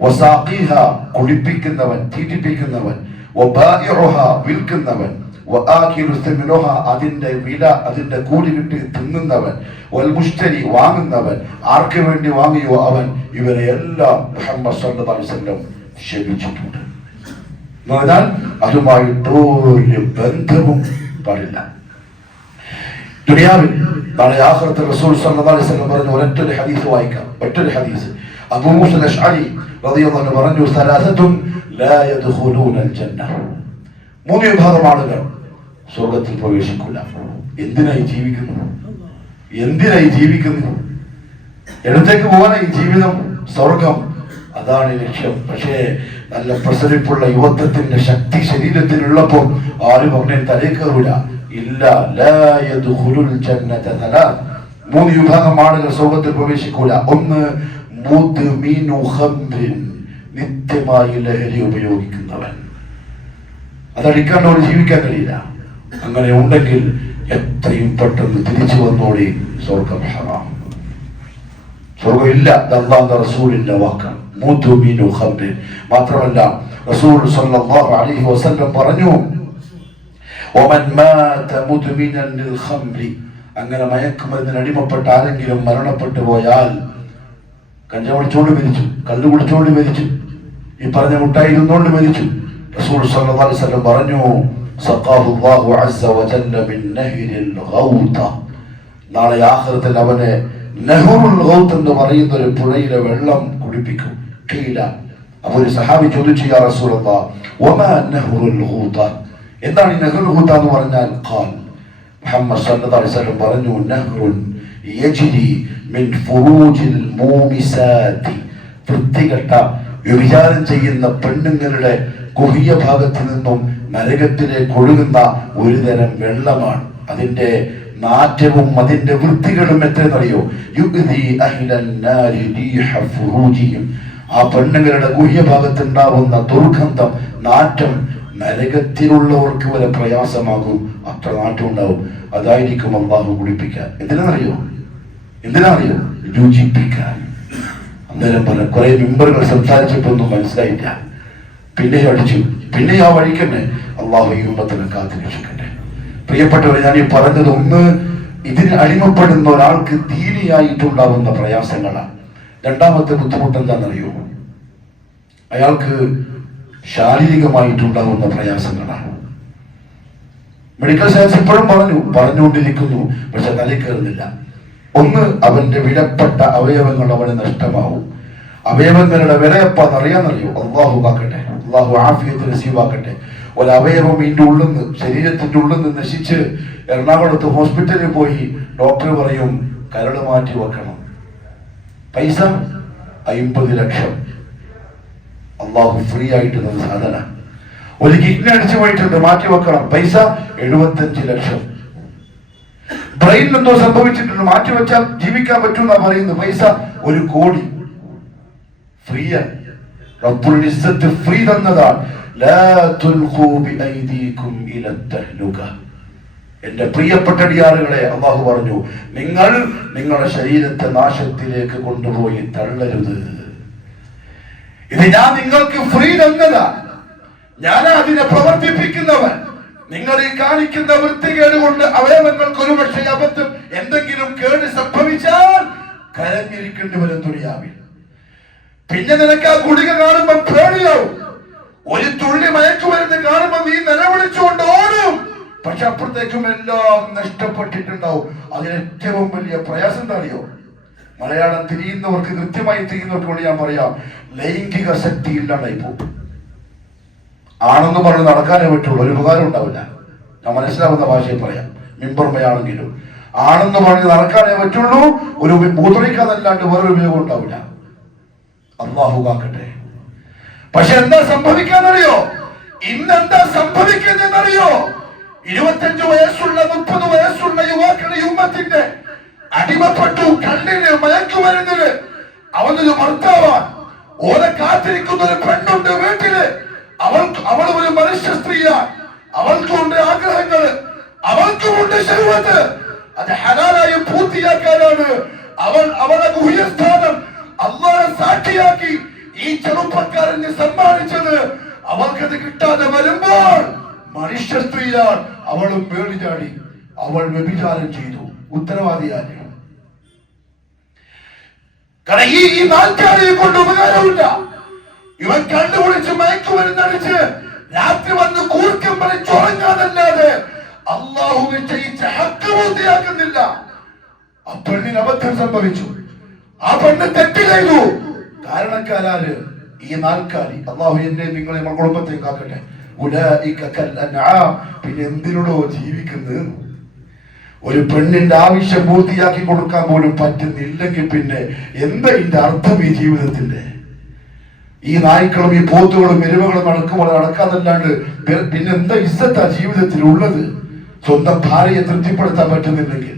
വസാഖിഹ, കുടിപ്പിക്കുന്നവൻ, തീറ്റിപ്പിക്കുന്നവൻ. വബായിഉഹ, വിൽക്കുന്നവൻ. വആകിലു തമനുഹ, അതിന്റെ വില, അതിന്റെ കൂലി കിട്ടി തിന്നുന്നവൻ. വൽ മുശ്തരി, വാങ്ങുന്നവൻ. ആർക്ക് വേണ്ടി വാങ്ങിയോ അവൻ. ഇവരെ എല്ലാം മുഹമ്മദ് സല്ലല്ലാഹു അലൈഹി വസല്ലം ശപിച്ചിട്ടുണ്ട്. എന്നാൽ അതുമായിട്ടൊരു ബന്ധവും പാടില്ല. ദുനിയാവിൽ നാളെ ആഖിറത്തിൽ റസൂൽ സല്ലല്ലാഹു അലൈഹി വസല്ലം പറഞ്ഞു, ഒരൊറ്റ ഹദീസ് വായിക്കാം. ഒറ്റ ഹദീസ്. അബൂ മൂസ അശ്അരി റളിയല്ലാഹു അൻഹു പറഞ്ഞു, സലാസത്തുൻ ലാ യദ്ഖുലൂനൽ ജന്ന, 3 വിഭാഗം ആളുകൾ സ്വർഗത്തിൽ പ്രവേശിക്കില്ല. എന്തിനായി ജീവിക്കുന്നു? എവിടത്തേക്ക് പോകാനായി ജീവിതം? സ്വർഗം, അതാണ് ലക്ഷ്യം. പക്ഷേ നല്ല പ്രസരിപ്പുള്ള യുവത്വത്തിന്റെ ശക്തി ശരീരത്തിലുള്ളപ്പോൾ ആരും പറഞ്ഞ തലേക്കറില്ല. ഇല്ല, ലാ യദ്ഖുലുൽ ജന്നത സലാസ്, 3 വിഭാഗം ആളുകൾ സ്വർഗത്തിൽ പ്രവേശിക്കൂല. 1 മുദ്മിനു ഖംറിൻ, നിത്യമായി ലഹരി ഉപയോഗിക്കുന്നവൻ. അതടിക്കാണ്ടോട് ജീവിക്കാൻ കഴിയില്ല. അങ്ങനെ ഉണ്ടെങ്കിൽ എത്രയും പെട്ടെന്ന് തിരിച്ചു വന്നോടി. സ്വർഗം ഹറാം, സ്വർഗമില്ല. അല്ലാഹുവിന്റെ റസൂലിന്റെ വാക്കാണ്. മുദ്മിനു ഖംറിൻ. മാത്രമല്ല റസൂൽ സല്ലല്ലാഹു അലൈഹി വസല്ലം പറഞ്ഞു, വമൻ മാത മുദ്മിനൻ ലിൽ ഖംറി, അങ്ങനെ മയക്കുമരുന്നിന് അടിമപ്പെട്ട ആരെങ്കിലും മരണപ്പെട്ടു പോയാൽ, കഞ്ചാവ് കുടിച്ചോണ്ട് മരിച്ചു, കള്ളു കുടിച്ചോണ്ട് മരിച്ചു, ഈ പറഞ്ഞ മുട്ടായി ഇരുന്നോണ്ട് മരിച്ചു, റസൂൽ സല്ലല്ലാഹു അലൈഹി വസല്ലം പറഞ്ഞു, സഖാഹു അല്ലാഹു അസ്സ വജല്ല മിൻ നഹ്രിൽ ഗൗത, നാളെ ആഖിറത്തിൽ അവനെ നഹ്റുൽ ഗൗത എന്ന് പറയുന്ന ഒരു പുഴയിലെ വെള്ളം കുടിപ്പിക്കും. ഖീല, അപ്പോൾ ഒരു സഹാബി ചോദിച്ചു, യാ റസൂലല്ലാഹ് വമാ നഹ്റുൽ ഗൗത, എന്താണ് ഈ നഹ്റുൽ ഗൗത എന്ന് പറഞ്ഞാൽ? ഖാൽ, മുഹമ്മദ് സല്ലല്ലാഹു അലൈഹി വസല്ലം പറഞ്ഞു, നഹ്റുൻ യജ്രി മിൻ ഫുറൂജിൽ മൂമിസാതി, വൃത്തികെട്ട വ്യഭിചാരം ചെയ്യുന്ന പെണ്ണുങ്ങളുടെ ഗുഹ്യ ഭാഗത്ത് നിന്നും നരകത്തിലേക്ക് ഒഴുകുന്ന ഒരു തരം വെള്ളമാണ്. അതിന്റെ നാറ്റവും അതിന്റെ വൃത്തികളും എത്രയെന്നറിയോ? യുഗ്ദി അഹ്ലൻ നാരി റീഹ ഫുറൂജിഹിം, ആ പെണ്ണുങ്ങളുടെ ഗുഹ്യ ഭാഗത്ത് ഉണ്ടാവുന്ന ദുർഗന്ധം, നാറ്റം നരകത്തിലുള്ളവർക്ക് വരെ പ്രയാസമാകും. അത്ര നാറ്റം ഉണ്ടാവും. അതായിരിക്കും അല്ലാഹു കുടിപ്പിക്കാൻ. എന്തിനാണെന്നറിയോ? രുചിപ്പിക്കാൻ. അന്നേരം പോലെ കുറെ മെമ്പറുകൾ സംസാരിച്ചപ്പോഴൊന്നും മനസ്സിലായില്ല. പിന്നെ അടിച്ചു. പിന്നെ ആ വഴിക്കന്നെ അള്ളാഹു ഈ ഉമ്മത്തിനെ കാത്തു രക്ഷിക്കട്ടെ. പ്രിയപ്പെട്ടവരെ, ഞാൻ ഈ പറഞ്ഞത്, ഒന്ന്, ഇതിന് അടിമപ്പെടുന്ന ഒരാൾക്ക് ദീനിയായിട്ടുണ്ടാവുന്ന പ്രയാസങ്ങളാണ്. രണ്ടാമത്തെ ബുദ്ധിമുട്ട് എന്താണെന്നറിയോ? അയാൾക്ക് ശാരീരികമായിട്ടുണ്ടാകുന്ന പ്രയാസങ്ങളാണ്. മെഡിക്കൽ സയൻസ് ഇപ്പോഴും പറഞ്ഞുകൊണ്ടിരിക്കുന്നു, പക്ഷെ തലയിൽ കയറുന്നില്ല. ഒന്ന്, അവന്റെ വിലപ്പെട്ട അവയവങ്ങൾ അവന് നഷ്ടമാവും. അവയവങ്ങളുടെ വിലയപ്പാന്ന് അറിയാന്നറിയോ? അള്ളാഹു കാക്കട്ടെ, അള്ളാഹു ആഫിയത്ത് നസീബാക്കട്ടെ. ഒരവയവം ഇതിന്റെ ഉള്ളിൽ നിന്ന്, ശരീരത്തിന്റെ ഉള്ളിൽ നിന്ന് നശിച്ച് എറണാകുളത്ത് ഹോസ്പിറ്റലിൽ പോയി ഡോക്ടർ പറയും കരട് മാറ്റി വെക്കണം. പൈസ 50 ലക്ഷം. അള്ളാഹു ഫ്രീ ആയിട്ട് തന്ന സാധന. ഒരു കിഡ്നി അടിച്ചു പോയിട്ടുണ്ട്, മാറ്റി വെക്കണം, പൈസ 75 ലക്ഷം. ബ്രെയിനിൽ എന്തോ സംഭവിച്ചിട്ടുണ്ട്, മാറ്റി വെച്ചാൽ ജീവിക്കാൻ പറ്റുമെന്നാ പറയുന്നത്, പൈസ 1 കോടി. ഫ്രീയാ, റബ്ബുൽ ഇസ്സത്ത് ഫ്രീ തന്നതാണ്. ലാ തുൽഖൂ ബിഐദീകും ഇലാ തഹ്ലുക. എന്റെ പ്രിയപ്പെട്ട ഡിയാറുകളെ, അള്ളാഹു പറഞ്ഞു, നിങ്ങൾ നിങ്ങളുടെ ശരീരത്തെ നാശത്തിലേക്ക് കൊണ്ടുപോയി തള്ളരുത്. ഇത് ഞാൻ നിങ്ങൾക്ക് ഫ്രീ തന്നതാണ്, ഞാൻ അതിനെ പ്രവർത്തിപ്പിക്കുന്നവൻ. നിങ്ങൾ ഈ കാണിക്കുന്ന വൃത്തികേട് കൊണ്ട് അവയവങ്ങൾക്ക് ഒരുപക്ഷെ അബദ്ധം എന്തെങ്കിലും കേട് സംഭവിച്ചാൽ കരഞ്ഞിരിക്കേണ്ടി വരും ദുനിയാവിൽ. പിന്നെ നിനക്ക് ആ ഗുളിക കാണുമ്പോൾ പേടിയാവും. ഒരു തുള്ളി മയക്കുമരുന്ന് കാണുമ്പോൾ നീ നിലവിളിച്ചുകൊണ്ട് ഓടും. പക്ഷെ അപ്പുറത്തേക്കും എല്ലാം നഷ്ടപ്പെട്ടിട്ടുണ്ടാവും. അതിനേറ്റവും വലിയ പ്രയാസം എന്താ അറിയോ? മലയാളം തിരിയുന്നവർക്ക്, കൃത്യമായി തിരിയുന്നവർക്ക് വേണ്ടി ഞാൻ പറയാം, ലൈംഗിക ശക്തി ഇല്ലാണ്ടായി പോകും. ആണെന്ന് പറഞ്ഞ് നടക്കാനേ പറ്റുള്ളൂ, ഒരു ഉപകാരം ഉണ്ടാവില്ല. ഞാൻ മനസ്സിലാവുന്ന ഭാഷയിൽ പറയാം, മിമ്പർമയാണെങ്കിലും ആണെന്ന് പറഞ്ഞ് നടക്കാനേ പറ്റുള്ളൂ, ഒരു മൂത്രിക്കാന്നല്ലാണ്ട് വേറൊരു ഉപയോഗം ഉണ്ടാവില്ല. അള്ളാഹു കാക്കട്ടെ. പക്ഷെ എന്താ സംഭവിക്കാന്നറിയോ? ഇന്നെന്താ സംഭവിക്കുന്നതെന്നറിയോ? 25 വയസ്സുള്ള 30 വയസ്സുള്ള യുവാക്കളുടെ ഉമ്മത്തിന്റെ അടിമപ്പെട്ടു കണ്ണിന്, മയക്കുമരുന്നിന്. അവനൊരു ഭർത്താവാൻ, ഓനെ കാത്തിരിക്കുന്ന ഒരു പെണ്ണുണ്ട് വീട്ടില്. അവൾ ഒരു മനുഷ്യ സ്ത്രീയാണ്, അവൾക്കുണ്ട് ആഗ്രഹങ്ങള്, അവൾക്കുമുണ്ട് ശരീരത്ത്. അത് ഹലാലായി പൂർത്തിയാക്കാനാണ് അവളെ ഗുഹ്യസ്ഥാനം അല്ലാഹുവെ സാക്ഷിയാക്കി ഈ ചെറുപ്പക്കാരന് സമ്മാനിച്ചത്. അവൾക്കത് കിട്ടാതെ വരുമ്പോൾ മനുഷ്യ സ്ത്രീയാണ്, അവളും പേടി ചാടി, അവൾ വ്യഭിചാരം ചെയ്തു. ഉത്തരവാദിയാണ്. കാരണം ഈ നാൽക്കാലിയെ കൊണ്ട് ഉപകാരമില്ല. ഇവൻ കണ്ടുപിടിച്ച് മയക്കുമരുന്നടിച്ച് രാത്രി വന്ന് കൂർക്കം പറഞ്ഞുറങ്ങാനല്ലാതെ അള്ളാഹു നിശ്ചയിച്ച ഹക്ക് പൂർത്തിയാക്കുന്നില്ല. ആ പെണ്ണിന് അബദ്ധം സംഭവിച്ചു, ആ പെണ്ണ് തെറ്റ് ചെയ്തു. കാരണക്കാരാര്? ഈ നാൽക്കാലി. അള്ളാഹു എന്നെ നിങ്ങളെ കുടുംബത്തെ കാക്കട്ടെ. പിന്നെ എന്തിനോടോ ജീവിക്കുന്നത്? ഒരു പെണ്ണിന്റെ ആവശ്യം പൂർത്തിയാക്കി കൊടുക്കാൻ പോലും പറ്റുന്നില്ലെങ്കിൽ പിന്നെ എന്താ ഇതിന്റെ അർത്ഥം ഈ ജീവിതത്തിന്റെ? ഈ നായ്ക്കളും ഈ പോത്തുകളും എരുമകളും നടക്കാന്നല്ലാണ്ട് പിന്നെ എന്താ ഇസ്സത്താ ജീവിതത്തിൽ ഉള്ളത്? സ്വന്തം ഭാര്യയെ തൃപ്തിപ്പെടുത്താൻ പറ്റുന്നില്ലെങ്കിൽ,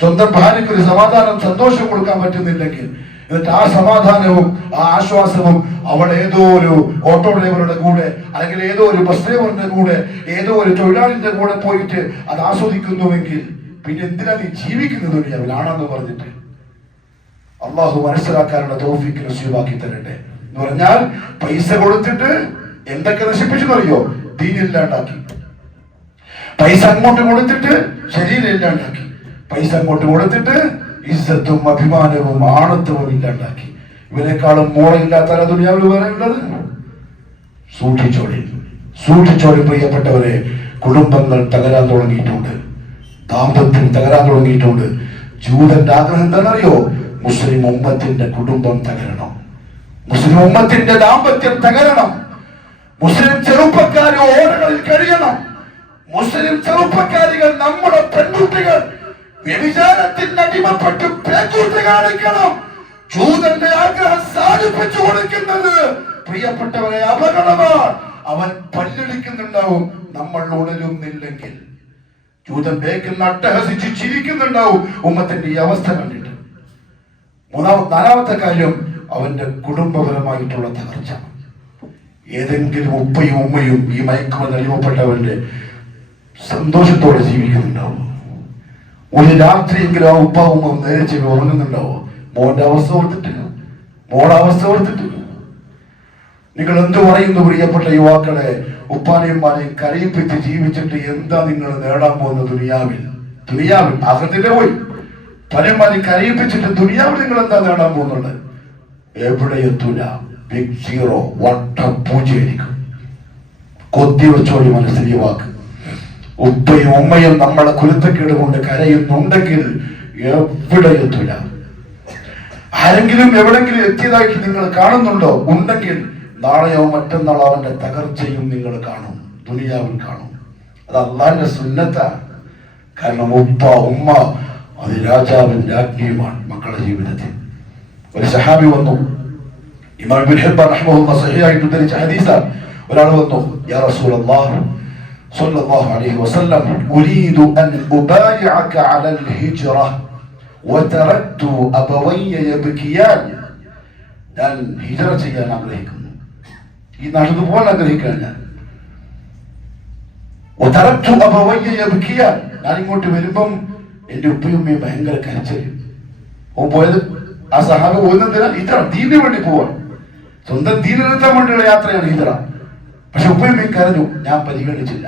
സ്വന്തം ഭാര്യയ്ക്ക് ഒരു സമാധാനം, സന്തോഷം കൊടുക്കാൻ പറ്റുന്നില്ലെങ്കിൽ, എന്നിട്ട് ആ സമാധാനവും ആ ആശ്വാസവും അവൾ ഏതോ ഒരു ഓട്ടോ ഡ്രൈവറുടെ കൂടെ, അല്ലെങ്കിൽ ഏതോ ഒരു ബസ് ഡ്രൈവറിന്റെ കൂടെ, ഏതോ ഒരു തൊഴിലാളിന്റെ കൂടെ പോയിട്ട് അത് ആസ്വദിക്കുന്നുവെങ്കിൽ പിന്നെ എന്തിനാ നീ ജീവിക്കുന്നത് ദുനിയാവിലാണെന്ന് പറഞ്ഞിട്ട്? അള്ളാഹു മനസ്സിലാക്കാനുള്ള തൗഫീഖ് നസീബാക്കി തരട്ടെ. എന്ന് പറഞ്ഞാൽ പൈസ കൊടുത്തിട്ട് എന്തൊക്കെ നശിപ്പിച്ചെന്നറിയോ? ദീനില്ലാണ്ടാക്കി. പൈസ അങ്ങോട്ട് കൊടുത്തിട്ട് ശരീരം ഇല്ലാണ്ടാക്കി. പൈസ അങ്ങോട്ട് കൊടുത്തിട്ട് ഇസ്സത്തും അഭിമാനവും ആണത്വവും ഇല്ലാണ്ടാക്കി. ഇവരെക്കാളും മോളില്ലാത്ത ദുനിയാവിൽ വേറെ ഉള്ളത്? സൂക്ഷിച്ചോളി, സൂക്ഷിച്ചോളി പ്രിയപ്പെട്ടവരെ. കുടുംബങ്ങൾ തകരാൻ തുടങ്ങിയിട്ടുണ്ട്, ദാമ്പത്യം തകരാൻ തുടങ്ങിയിട്ടുണ്ട്. ജൂതന്റെ ആഗ്രഹം എന്താണെന്നറിയോ? മുസ്ലിം ഉമ്മത്തിന്റെ കുടുംബം തകരണം, മുസ്ലിം ഉമ്മത്തിന്റെ ദാമ്പത്യം തകരണം, മുസ്ലിം ചെറുപ്പക്കാർ ഓടകളിൽ കഴിയണം, മുസ്ലിം ചെറുപ്പക്കാരികൾ, നമ്മുടെ പെൺകുട്ടികൾ വ്യഭിചാരത്തിന് അടിമപ്പെട്ട് പേക്കൂട്ട് കാണിക്കണം. ജൂതന്റെ ആഗ്രഹം സാധിപ്പിച്ചു കൊടുക്കുന്നത് പ്രിയപ്പെട്ടവരെ അപകടമാണ്. അവൻ പല്ലടിക്കുന്നുണ്ടാവും നമ്മൾ ഉണരുന്നില്ലെങ്കിൽ. ജൂതൻ ബേക്കിൽ അട്ടഹസിച്ച് ചിരിക്കുന്നുണ്ടാവും ഉമ്മത്തിന്റെ ഈ അവസ്ഥ കണ്ടിട്ട്. നാലാമത്തെ കാര്യം അവന്റെ കുടുംബപരമായിട്ടുള്ള തകർച്ച. ഏതെങ്കിലും ഉപ്പയും ഉമ്മയും ഈ മയക്കുമരുന്ന് അടിമപ്പെട്ടവന്റെ സന്തോഷത്തോടെ ജീവിക്കുന്നുണ്ടാവും. ഒരു രാത്രിയെങ്കിലും ആ ഉപ്പ ഉമ്മ നേരെ ചെയ്ത് ഉറങ്ങുന്നുണ്ടാവും. മോന്റെ അവസ്ഥ ഓർത്തിട്ട്, മോളെ അവസ്ഥ ഓർത്തിട്ട് നിങ്ങൾ എന്ത് പറയുന്നു പ്രിയപ്പെട്ട യുവാക്കളെ? ഉപ്പാനെയും ഉമ്മാനെയും കരയിപ്പിച്ച് ജീവിച്ചിട്ട് എന്താ നിങ്ങൾ നേടാൻ പോകുന്നത് ദുനിയാവിൽ? ആഖിറത്തിന്റെ പോയി പരമാവധി കരയിപ്പിച്ചിട്ട് ദുനിയാവിൽ നിങ്ങൾ എന്താ നേടാൻ പോകുന്നുണ്ട്? എവിടെ എത്തൂല. ബിഗ് സീറോ, വട്ട പൂജയായിരിക്കും. കൊത്തിവെച്ചോടി മനസ്സിൽ ഈ വാക്ക്. ഉപ്പയും ഉമ്മയും നമ്മളെ കുരുത്തക്കേട് കൊണ്ട് കരയുന്നുണ്ടെങ്കിൽ എവിടെ എത്തൂല. ആരെങ്കിലും എവിടെങ്കിലും എത്തിയതായിട്ട് നിങ്ങൾ കാണുന്നുണ്ടോ? ഉണ്ടെങ്കിൽ നാളെയോ മറ്റന്നാളോ അവന്റെ തകർച്ചയും നിങ്ങൾ കാണും, ദുനിയാവിൽ കാണും. അത് അള്ളാന്റെ സുന്നത്താണ്. കാരണം ഉപ്പ ഉമ്മ അത് രാജാവും രാജ്ഞിയുമാണ് മക്കളുടെ ജീവിതത്തിൽ. ഒരു സഹാബി വന്നു, ഇമാം ഇബ്നു ഹിബ്ബാൻ റഹിമഹുല്ലാഹ് സഹീഹായിട്ട് ഉദ്ധരിച്ച ഹദീസാണ്. ഒരാൾ വന്നു, യാ റസൂലല്ലാഹ് സ്വല്ലല്ലാഹു അലൈഹി വസല്ലം ഉരീദു അൻ ഉബായിഅക അലൽ ഹിജ്റ വതറക്തു അബവയ്യ യബ്കിയാൻ. ഞാൻ ഹിജ്റ ചെയ്യാൻ ആഗ്രഹിക്കുന്നു, ഈ നാട്ടിൽ പോകാൻ ആഗ്രഹിക്കുകയാണ് ഞാൻ. വതറക്തു അബവയ്യ യബ്കിയാൻ. ഞാൻ ഇങ്ങോട്ട് വരുമ്പം എന്റെ ഉപ്പയും ഉമ്മയും ഭയങ്കര കരച്ചിലും. ഓൻ പോയത്, ആ സഹാബി പോകുന്നതിനാ ഹിജ്റ, ദീനിന് വേണ്ടി പോവാൻ, സ്വന്തം ദീനിലെത്താൻ വേണ്ടിയുള്ള യാത്രയാണ് ഹിജ്റ. പക്ഷെ ഉപ്പയും കരഞ്ഞു. ഞാൻ പരിഗണിച്ചില്ല.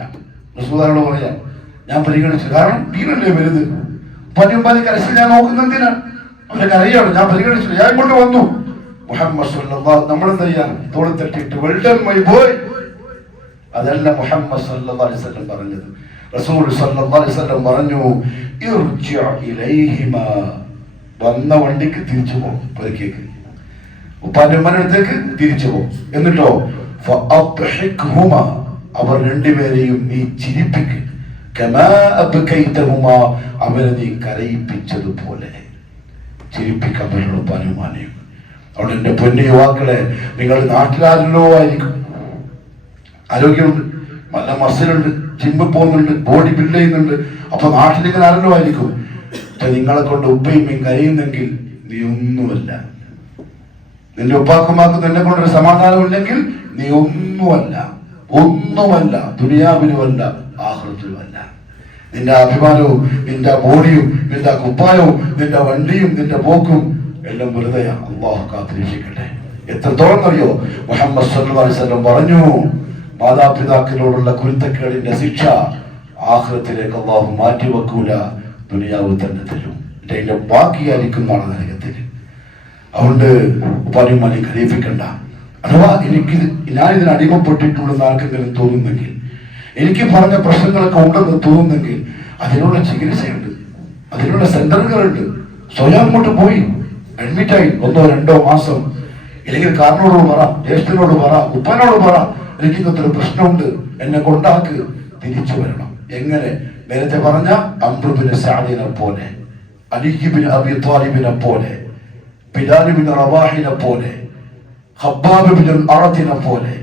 റസൂലുള്ളാഹിയോട് പറയാം, ഞാൻ പരിഗണിച്ചില്ല. കാരണം ദീനല്ലേ വലുത്. പനിയുമ്പാതി കരച്ചിൽ ഞാൻ നോക്കുന്നതിനാണ്. അവരെ കരയാണ്, ഞാൻ പരിഗണിച്ചില്ല. ഞാൻ കൊണ്ട് വന്നു. മുഹമ്മദ് സല്ലല്ലാഹു, നമ്മളെന്താ ചെയ്യാൻ? തോളിൽ തട്ടിയിട്ട് വെൽ ഡൺ മൈ ബോയ്. അതല്ല മുഹമ്മദ് സല്ലല്ലാഹു അലൈഹി വസല്ലം പറഞ്ഞത്. റസൂൽ സല്ലല്ലാഹു അലൈഹി വസല്ലം പറഞ്ഞു, ഇർജിഅ ഇലൈഹിമാ. വന്ന വണ്ടിക്ക് തിരിച്ചു പോകും, പരിക്കേക്ക് ഉപ്പാന്റെ ഉമ്മാന്റെ അടുത്തേക്ക് തിരിച്ചു പോകും. എന്നിട്ടോ ഫഅദ്ഹിഖ്ഹുമാ, അവർ രണ്ടുപേരെയും നീ ചിരിപ്പിക്ക്. കമാ അബ്കൈതഹുമാ, അവരെ നീ കരയിപ്പിച്ചതുപോലെ ചിരിപ്പിക്കാൻ പറ്റുള്ള ഉപ്പാനും ഉമ്മാനെയും. അവിടെ എന്റെ പൊന്നു യുവാക്കളെ, നിങ്ങൾ നാട്ടിലാരല്ലോ ആയിരിക്കും, ആരോഗ്യമുണ്ട്, നല്ല മസിലുണ്ട്, ജിമ്മിൽ പോകുന്നുണ്ട്, ബോഡി ബിൽഡ് ചെയ്യുന്നുണ്ട്. അപ്പൊ നാട്ടിലിങ്ങനെ ആരല്ലോ ആയിരിക്കും. പക്ഷെ നിങ്ങളെ കൊണ്ട് ഉപ്പയും കരയുന്നെങ്കിൽ നീ ഒന്നുമല്ല. നിന്റെ ഉപ്പാക്കുമാക്കും നിന്നെ കൊണ്ടൊരു സമാധാനമില്ലെങ്കിൽ നീ ഒന്നുമല്ല, ഒന്നുമല്ല. ദുനിയാവിലുമല്ല, ആഖിറത്തിലുമല്ല. നിന്റെ അഭിമാനവും നിന്റെ ബോഡിയും നിന്റെ കുപ്പായവും നിന്റെ വണ്ടിയും നിന്റെ പോക്കും എല്ലാം വെറുതെയാ. അല്ലാഹു കാത്തിരക്ഷിക്കട്ടെ. എത്രത്തോളം അറിയോ? മുഹമ്മദ് സല്ലല്ലാഹു അലൈഹി വസല്ലം പറഞ്ഞു, മാതാപിതാക്കളോടുള്ള കുരുത്തക്കേടിന്റെ ശിക്ഷ ആഖിറത്തിലേക്ക് അല്ലാഹു മാറ്റിവെക്കൂല, ദുനിയാവ് തന്നെ തരും. അതിന്റെ ബാക്കിയായിരിക്കും നാളെ നരകത്തിൽ. അതുകൊണ്ട് ഉപ്പാനും മനെ കരയിപ്പിക്കണ്ട. അഥവാ ഞാനിതിന് അടിമപ്പെട്ടിട്ടുണ്ടെന്ന് ആർക്കെങ്കിലും തോന്നുന്നെങ്കിൽ, എനിക്ക് പറഞ്ഞ പ്രശ്നങ്ങളൊക്കെ ഉണ്ടെന്ന് തോന്നുന്നെങ്കിൽ അതിനുള്ള ചികിത്സയുണ്ട്, അതിനുള്ള സെന്ററുകളുണ്ട്. സ്വയം അങ്ങോട്ട് പോയി അഡ്മിറ്റായി 1-2 മാസം, ഇല്ലെങ്കിൽ കാരനോട് പറ, ജ്യേഷ്ഠനോട് പറ, ഉപ്പനോട് പറ, എനിക്ക് ഇന്നത്തെ പ്രശ്നമുണ്ട്, എന്നെ കൊണ്ടാക്ക്, തിരിച്ചു വരണം. എങ്ങനെ? നേരത്തെ പറഞ്ഞ അംർ ബിൻ സഅദിനെ പോലെ, അലി ബിൻ അബി ത്വാലിബിനെ പോലെ, ബിലാൽ ബിൻ റബാഹിനെ പോലെ, ഖബ്ബാബ് ബിൻ അറത്തിനെ പോലെ,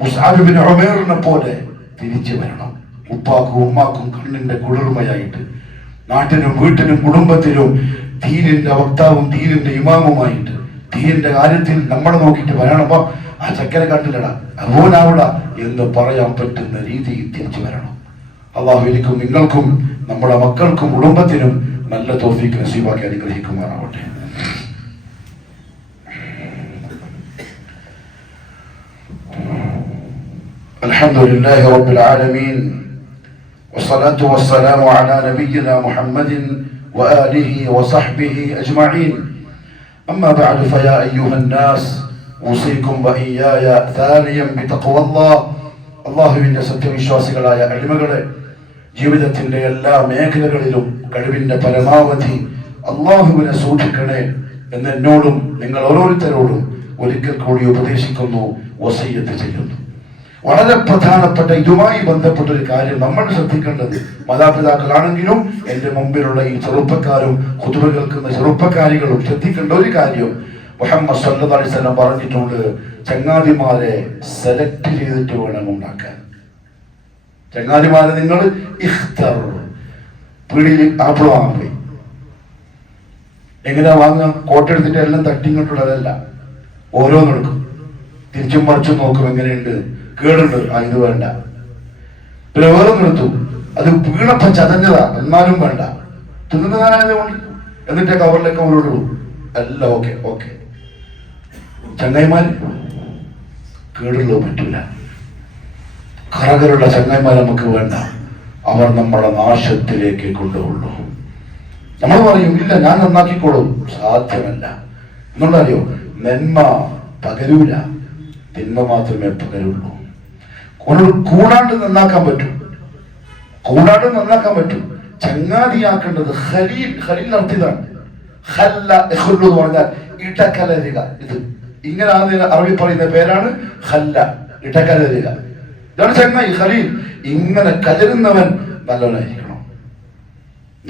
മുസ്അബ് ബിൻ ഉമൈറിനെ പോലെ തിരിച്ചു വരണം. ഉപ്പാക്കും ഉമ്മാക്കും കണ്ണിന്റെ കുളിർമയായിട്ട്, നാട്ടിനും വീട്ടിനും കുടുംബത്തിലും ദീനിന്റെ വക്താവും ദീനിന്റെ ഇമാമുമായിട്ട്, ദീനിന്റെ കാര്യത്തിൽ നമ്മളെ നോക്കിയിട്ട് വരണം. അപ്പൊ ആ ചക്കര കാട്ടിലടാ, അതുപോലാവിട എന്ന് പറയാൻ പറ്റുന്ന രീതിയിൽ തിരിച്ചു വരണം. അള്ളാഹു എനിക്കും നിങ്ങൾക്കും നമ്മുടെ മക്കൾക്കും കുടുംബത്തിനും നല്ല തൗഫീഖ് നസീബാക്കി അനുഗ്രഹിക്കുമാറാവട്ടെ. അൽഹംദുലില്ലാഹി റബ്ബിൽ ആലമീൻ വസ്സലാത്തു വസ്സലാമു അലാ നബിയ്യിനാ മുഹമ്മദിൻ വആലിഹി വസഹ്ബിഹി അജ്മഈൻ. അമ്മാ ബഅദു ഫയാ അയ്യുഹൻ നാസ് ഊസീകും വഇയ്യായ താനിയം ബിതഖ്വല്ലാഹ്. അല്ലാഹുവിന്റെ സത്യവിശ്വാസികളായ അടിമകളെ, ജീവിതത്തിന്റെ എല്ലാ മേഖലകളിലും കഴിവിന്റെ പരമാവധി അള്ളാഹുവിനെ സൂക്ഷിക്കണേ എന്ന് എന്നോടും നിങ്ങൾ ഓരോരുത്തരോടും ഒരിക്കൽ കൂടി ഉപദേശിക്കുന്നു, വസിയ്യത്ത് ചെയ്യുന്നു. വളരെ പ്രധാനപ്പെട്ട ഇതുമായി ബന്ധപ്പെട്ട ഒരു കാര്യം നമ്മൾ ശ്രദ്ധിക്കേണ്ടത്, മാതാപിതാക്കളാണെങ്കിലും എന്റെ മുമ്പിലുള്ള ഈ ചെറുപ്പക്കാരും ഖുതുബ കേൾക്കുന്ന ചെറുപ്പക്കാരികളും ശ്രദ്ധിക്കേണ്ട ഒരു കാര്യം, മുഹമ്മദ് സല്ലല്ലാഹു അലൈഹി വസല്ലം പറഞ്ഞിട്ടുണ്ട്, ചങ്ങാതിമാരെ സെലക്ട് ചെയ്തിട്ട് വേണം ഉണ്ടാക്കാൻ. ചങ്ങാതിമാരെ നിങ്ങൾ ഇഖ്തർ, പീടിയിൽ ആപ്പിൾ വാങ്ങാൻ പോയി, എങ്ങനെയാ വാങ്ങുക? കോട്ടെടുത്തിട്ട് എല്ലാം തട്ടിങ്ങോട്ടുള്ളതല്ല, ഓരോന്നെടുക്കും, തിരിച്ചും മറിച്ചും നോക്കും, എങ്ങനെയുണ്ട്, കേടുണ്ട്, ഇത് വേണ്ട. പിന്നെ വേറെ നിർത്തും, അത് വീണപ്പ ചതഞ്ഞതാ, എന്നാലും വേണ്ട, തിന്നുന്നതായത് കൊണ്ട്, എന്നിട്ട് കവറിലേക്ക് അവരോട് അല്ല, ഓക്കെ ഓക്കെ. ചങ്ങായിമാര് കേടുള്ളത് പറ്റൂല, കറകരുള്ള ചങ്ങായിമാർ നമുക്ക് വേണ്ട, അവർ നമ്മളെ നാശത്തിലേക്ക് കൊണ്ടുപോകുള്ളൂ. നമ്മൾ പറയും ഇല്ല ഞാൻ നന്നാക്കിക്കോളും, സാധ്യമല്ല. എന്നുള്ളറിയോ, നന്മ പകരൂല, തിന്മ മാത്രമേ പകരുള്ളൂ. അവനോട് കൂടാണ്ട് നന്നാക്കാൻ പറ്റും, കൂടാണ്ട് നന്നാക്കാൻ പറ്റും. ചങ്ങാതിയാക്കേണ്ടത് ഖലീൽ, ഖലീൽ നടത്തിയതാണ്. ഖല്ല യഖുല്ലു എന്ന് പറഞ്ഞാൽ ഇടകലരുക. ഇത് ഇങ്ങനെ അറബി പറയുന്ന പേരാണ് ഖല്ല, ഇടകലരുക. ഇതാണ് ചങ്ങായി, ഖലീൽ. ഇങ്ങനെ കലരുന്നവൻ നല്ലവനായിരിക്കണം,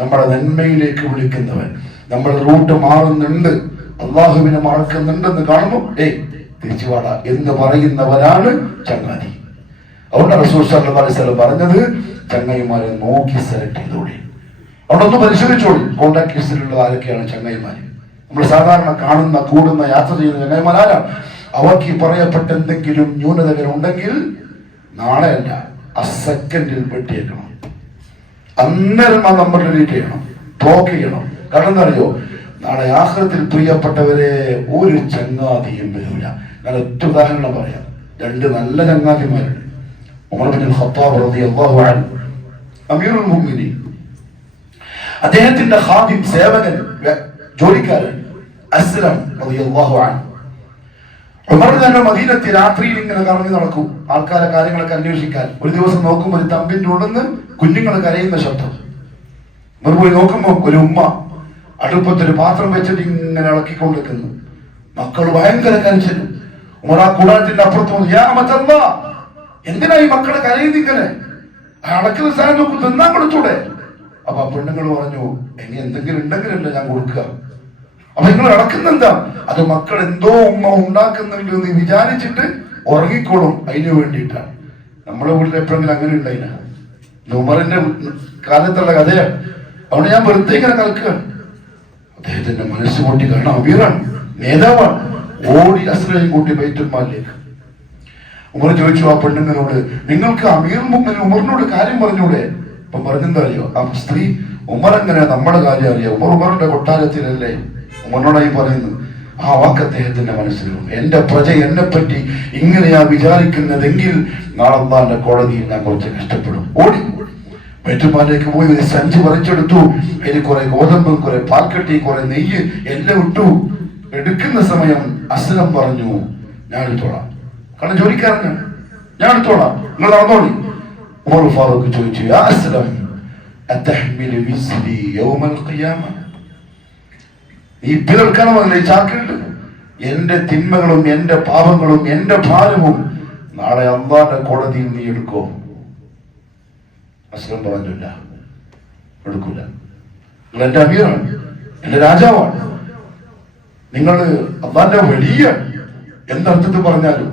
നമ്മുടെ നന്മയിലേക്ക് വിളിക്കുന്നവൻ. നമ്മുടെ റൂട്ട് മാറുന്നുണ്ട്, അള്ളാഹുവിനെ മറക്കുന്നുണ്ടെന്ന് കാണുമ്പോൾ തിരിച്ചു വാടാ എന്ന് പറയുന്നവനാണ് ചങ്ങാതി. അതുകൊണ്ട് റസൂൽ സല്ലല്ലാഹു അലൈഹി വസല്ലം പറഞ്ഞത് ചങ്ങായിമാരെ നോക്കി സെലക്ട് ചെയ്തോളി. അവിടെ ഒന്ന് പരിശോധിച്ചോളി, കോൺടാക്ട് ലിസ്റ്റിലുള്ള ആരൊക്കെയാണ് ചങ്ങായിമാര്. നമ്മൾ സാധാരണ കാണുന്ന കൂടുന്ന യാത്ര ചെയ്യുന്ന ചങ്ങായിമാർ ആരാണ്? അവർക്ക് ഈ പറയപ്പെട്ട എന്തെങ്കിലും ന്യൂനതകൾ ഉണ്ടെങ്കിൽ നാളെ അല്ല, ആ സെക്കൻഡിൽ വെട്ടിയേക്കണം. അന്നേരം ആ നമ്പർ ഡിലീറ്റ് ചെയ്യണം, ബ്ലോക്ക് ചെയ്യണം. കാരണം എന്താ അറിയോ, നാളെ ആഖിറത്തിൽ പ്രിയപ്പെട്ടവരെ ഒരു ചങ്ങാതിയും വരില്ല. ഞാൻ ഒറ്റ ഉദാഹരണം പറയാം. രണ്ട് നല്ല ചങ്ങാതിമാരുണ്ട്. ഉമർ ഇബ്നുൽ ഖത്താബ് റളിയല്ലാഹു അൻഹു, അമീറുൽ മുഅ്മിനീൻ, അദ്ദേഹത്തിന്റെ ഖാദിം, സേവകൻ, ജോലിക്കാരൻ അസ്ലം റളിയല്ലാഹു അൻഹു. ഉമർ തന്നെ മദീനത്തിൽ രാത്രിയിൽ ഇങ്ങനെ കറങ്ങി നടക്കും, ആൾക്കാരെ കാര്യങ്ങളൊക്കെ അന്വേഷിക്കാൻ. ഒരു ദിവസം നോക്കുമ്പോൾ ഒരു തമ്പിന്റെ ഉള്ളിൽ കുഞ്ഞുങ്ങൾ കരയുന്ന ശബ്ദം. ഉമർ പോയി നോക്കുമ്പോൾ ഒരു ഉമ്മ അടുപ്പത്തൊരു പാത്രം വെച്ചിട്ട് ഇങ്ങനെ ഇളക്കിക്കൊണ്ടിരിക്കുന്നു. മക്കൾ ഭയങ്കര കരച്ചിലും. ഉമർ ആ കൂടാരത്തിന്റെ അപ്പുറത്ത് യാ മതല്ലാ, എന്തിനാ ഈ മക്കളെ കരയുന്നിങ്ങനെ? അടക്കുന്ന സാധനം നോക്കും, തിന്നാൻ കൊടുത്തൂടെ? അപ്പൊ പെണ്ണുങ്ങൾ പറഞ്ഞു, എങ്ങനെ എന്തെങ്കിലും ഉണ്ടെങ്കിലല്ലേ ഞാൻ കൊടുക്കുക. അപ്പൊ നിങ്ങൾ ഇളക്കുന്നെന്താ? അത് മക്കൾ എന്തോ ഉമ്മ ഉണ്ടാക്കുന്നുണ്ട് എന്ന് വിചാരിച്ചിട്ട് ഉറങ്ങിക്കോളും, അതിന് വേണ്ടിയിട്ടാണ്. നമ്മുടെ വീട്ടിൽ എപ്പോഴെങ്കിലും അങ്ങനെ ഉണ്ടായില്ല. ഉമറിന്റെ കാലത്തുള്ള കഥയാണ്. അവിടെ ഞാൻ വെറുതെ ഇങ്ങനെ കളിക്കുകയാണ്. അദ്ദേഹത്തിന്റെ മനസ്സ് പൊട്ടി, കാരണം അമീറാണ്, നേതാവാണ്. ഓടി അസ്ലയും കൂട്ടി ബൈത്തുൽ മാലിലേക്ക്. ഉമർ ചോദിച്ചു ആ പെണ്ണുങ്ങളോട്, നിങ്ങൾക്ക് അമീർ മുഅ്മിനീൻ ഉമറിനോട് കാര്യം പറഞ്ഞൂടെ? അപ്പൊ പറഞ്ഞെന്താ അറിയോ, ആ സ്ത്രീ, ഉമർ എങ്ങനെ നമ്മുടെ കാര്യം അറിയാം? ഉമറിന്റെ കൊട്ടാരത്തിലല്ലേ? ഉമറിനോടായി പറയുന്നു. ആ വാക്ക് അദ്ദേഹത്തിന്റെ മനസ്സിലും, എന്റെ പ്രജ എന്നെ പറ്റി ഇങ്ങനെയാ വിചാരിക്കുന്നതെങ്കിൽ നാളെ അല്ലാഹുവിന്റെ കോടതിയിൽ ഞാൻ കുറച്ച് കഷ്ടപ്പെടും. ഓടി ബൈത്തുൽമാലിലേക്ക് പോയി ഒരു സഞ്ചി പറിച്ചെടുത്തു. അതിൽ കുറെ ഗോതമ്പും കുറെ പാൽക്കട്ടി കുറെ നെയ്യ് എല്ലാം ഇട്ടു. എടുക്കുന്ന സമയം അസ്ലം പറഞ്ഞു, ഞാൻ എടുത്തോളാം. കാരണം ജോലിക്കാരനാണ്, ഞാൻ എടുത്തോളാം, നിങ്ങൾ നടന്നോളി. ഉമർ ഫാറൂഖ് ചോദിച്ചു, യാ അസ്ലം അതഹ്മിലു വിസ്രി യൗമൽ ഖിയാമ, നീ പിറക്കണമെന്നല്ലേ ഈ ചാക്കുണ്ട്? എന്റെ തിന്മകളും എന്റെ പാപങ്ങളും എന്റെ ഭാരവും നാളെ അല്ലാഹുവിന്റെ കോടതിയിൽ നീ എടുക്കോ? അസ്ലം പറഞ്ഞില്ല, എടുക്കൂല. നിങ്ങൾ എന്റെ അമീറാണ്, എന്റെ രാജാവാണ്, നിങ്ങൾ അല്ലാഹുവിന്റെ വലിയ എന്തർത്ഥത്തിൽ പറഞ്ഞാലും,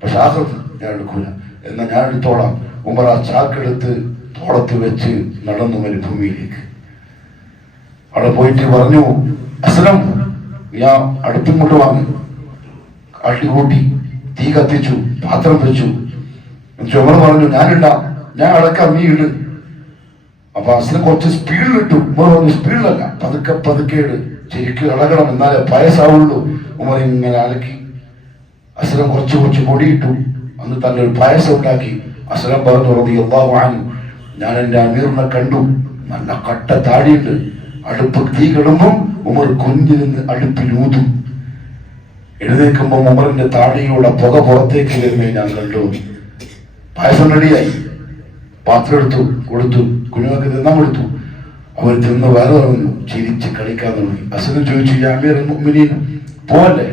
പക്ഷെ ആഖിറത്തിൽ ഞാൻ എടുക്കൂല. എന്നാൽ ഞാൻ എടുത്തോളാം. ഉമർ ആ ചാക്കെടുത്ത് തോളത്ത് വെച്ച് നടന്നു മരുഭൂമിയിലേക്ക്. അവിടെ പോയിട്ട് പറഞ്ഞു, അസ്ലം ഞാൻ അടുപ്പിങ്ങോട്ട് വാങ്ങി, കാട്ടിക്കൂട്ടി തീ കത്തിച്ചു, പാത്രം വെച്ചു. ഉമർ പറഞ്ഞു, ഞാനിടാം, ഞാൻ അടക്കാം, നീ ഇട്. അപ്പൊ അസ്ലം കുറച്ച് സ്പീഡിൽ ഇട്ടു. ഉമർ പറഞ്ഞു, സ്പീഡിലല്ല, പതുക്കെ പതുക്കെ ഇട്, ശരിക്കും ഇളകണം, എന്നാലേ പായസാവുള്ളൂ. ഉമർ ഇങ്ങനെ അലക്കി. അസ്ലം കുറച്ച് കുറച്ച് പൊടിയിട്ടു. അന്ന് തന്നെ ഒരു പായസം ഉണ്ടാക്കി. അസ്ലം പറഞ്ഞു, റളിയല്ലാഹു അൻഹു, ഞാൻ എന്റെ അമീറിനെ കണ്ടു, നല്ല കട്ട താടിയുണ്ട്. അടുപ്പ് തീ കിടുമ്പം ഉമർ കുഞ്ഞിൽ നിന്ന് അടുപ്പിൽ ഊതും. എഴുന്നേൽക്കുമ്പോൾ ഉമറിന്റെ താടിയുടെ പുക പുറത്തേക്ക് വരുന്നത് ഞാൻ കണ്ടു. പായസം റെഡിയായി, പാത്രം എടുത്തു, കൊടുത്തു, കുഞ്ഞുങ്ങൾക്ക് തിന്നാൻ കൊടുത്തു. അവർ തിന്ന് വേറെ തുടങ്ങുന്നു, ചിരിച്ച് കളിക്കാൻ തുടങ്ങി. അസ്ലം ചോദിച്ചു, യാ അമീറുൽ മുഅ്മിനീൻ, പോവല്ലേ?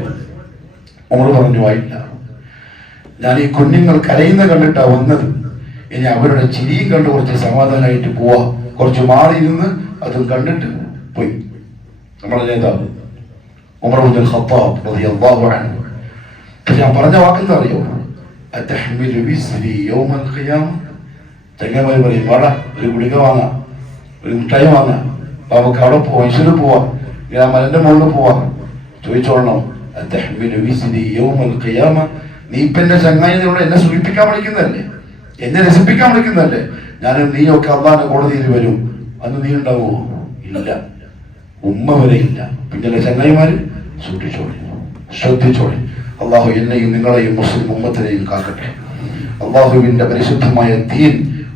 ഉമർ പറഞ്ഞു, ആയില്ല, ഞാൻ ഈ കുഞ്ഞുങ്ങൾ കരയുന്ന കണ്ടിട്ടാ വന്നത്. ഇനി അവരുടെ ചിരിയും കണ്ട് കുറച്ച് സമാധാനമായിട്ട് പോവാ. കുറച്ച് മാറിയിരുന്ന് അതും കണ്ടിട്ട് പോയി. നമ്മുടെ നേതാവ് ഉമർ ഇബ്നുൽ ഖത്താബ് റളിയല്ലാഹു അൻഹു. ഞാൻ പറഞ്ഞ വാക്കെന്താ അറിയോ? അതഹ്മിലു വിസ്രി യൗമൽ ഖിയാമ. ചങ്ങായി പറയും, വാടാ, ഒരു ഗുളിക വാങ്ങാം, ഒരു മിഠായി വാങ്ങാം, നമുക്ക് അവിടെ പോവാം, മൈസൂരിൽ പോവാം, ഞാൻ മലന്റെ മുകളിൽ പോവാം. ചോദിച്ചോളണം, അതഹ്മിലു വിസ്രി യൗമൽ ഖിയാമ. നീ ഇപ്പൊ എന്റെ ചങ്ങായിനോട് എന്നെ സൂചിപ്പിക്കാൻ വിളിക്കുന്നതല്ലേ, എന്നെ രസിപ്പിക്കാൻ വിളിക്കുന്നതല്ലേ? ഞാനും നീയൊക്കെ അല്ലാഹുവിന്റെ കോടതിയിൽ വരും. അന്ന് നീ ഉണ്ടാവുമോ? ഇല്ല, ഉമ്മ വരെ ഇല്ല. പിന്നെ ചങ്ങായിമാര് സൂക്ഷിച്ചോളി, ശ്രദ്ധിച്ചോളി. അള്ളാഹു എന്നെയും നിങ്ങളെയും മുസ്ലിം ഉമ്മത്തിനെയും കാക്കട്ടെ. അള്ളാഹുവിന്റെ പരിശുദ്ധമായ ദീൻ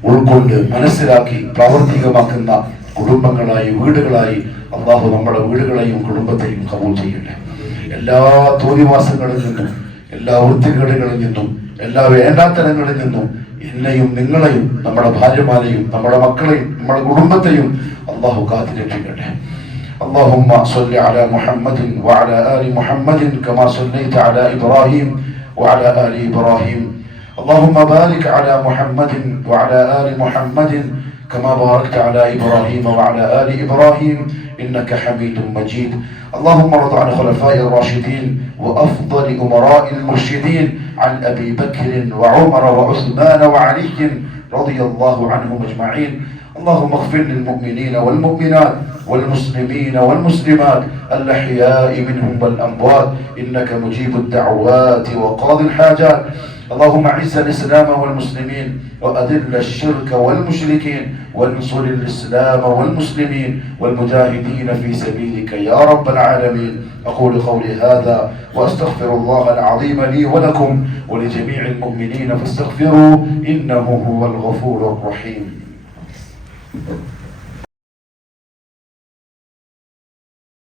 ഉൾക്കൊണ്ട് മനസ്സിലാക്കി പ്രാവർത്തികമാക്കുന്ന കുടുംബങ്ങളായി, വീടുകളായി അള്ളാഹു നമ്മുടെ വീടുകളെയും കുടുംബത്തെയും കബൂൽ ചെയ്യട്ടെ. എല്ലാ തോന്നിവാസങ്ങളിൽ നിന്നും, എല്ലാ വൃത്തികേടുകളിൽ നിന്നും എല്ലാ വേണ്ടാത്തരങ്ങളിൽ നിന്നും എന്നെയും നിങ്ങളെയും നമ്മുടെ ഭാര്യമാരെയും നമ്മുടെ മക്കളെയും നമ്മുടെ കുടുംബത്തെയും അള്ളാഹു കാത്തു രക്ഷിക്കട്ടെ. اللهم صل على محمد وعلى آل محمد كما صليت على إبراهيم وعلى آل إبراهيم. اللهم بارك على محمد وعلى آل محمد كما باركت على إبراهيم وعلى آل إبراهيم إنك حميد مجيد. اللهم ارض عن خلفاء الراشدين وأفضل أمراء المرشدين عن أبي بكر وعمر وعثمان وعلي رضي الله عنهم أجمعين. اللهم اغفر للمؤمنين والمؤمنات والمسلمين والمسلمات الأحياء منهم والأموات إنك مجيب الدعوات وقاضي الحاجات. اللهم اعز الإسلام والمسلمين وأذل الشرك والمشركين وانصر الإسلام والمسلمين والمجاهدين في سبيلك يا رب العالمين. أقول قولي هذا وأستغفر الله العظيم لي ولكم ولجميع المؤمنين فاستغفروه إنه هو الغفور الرحيم.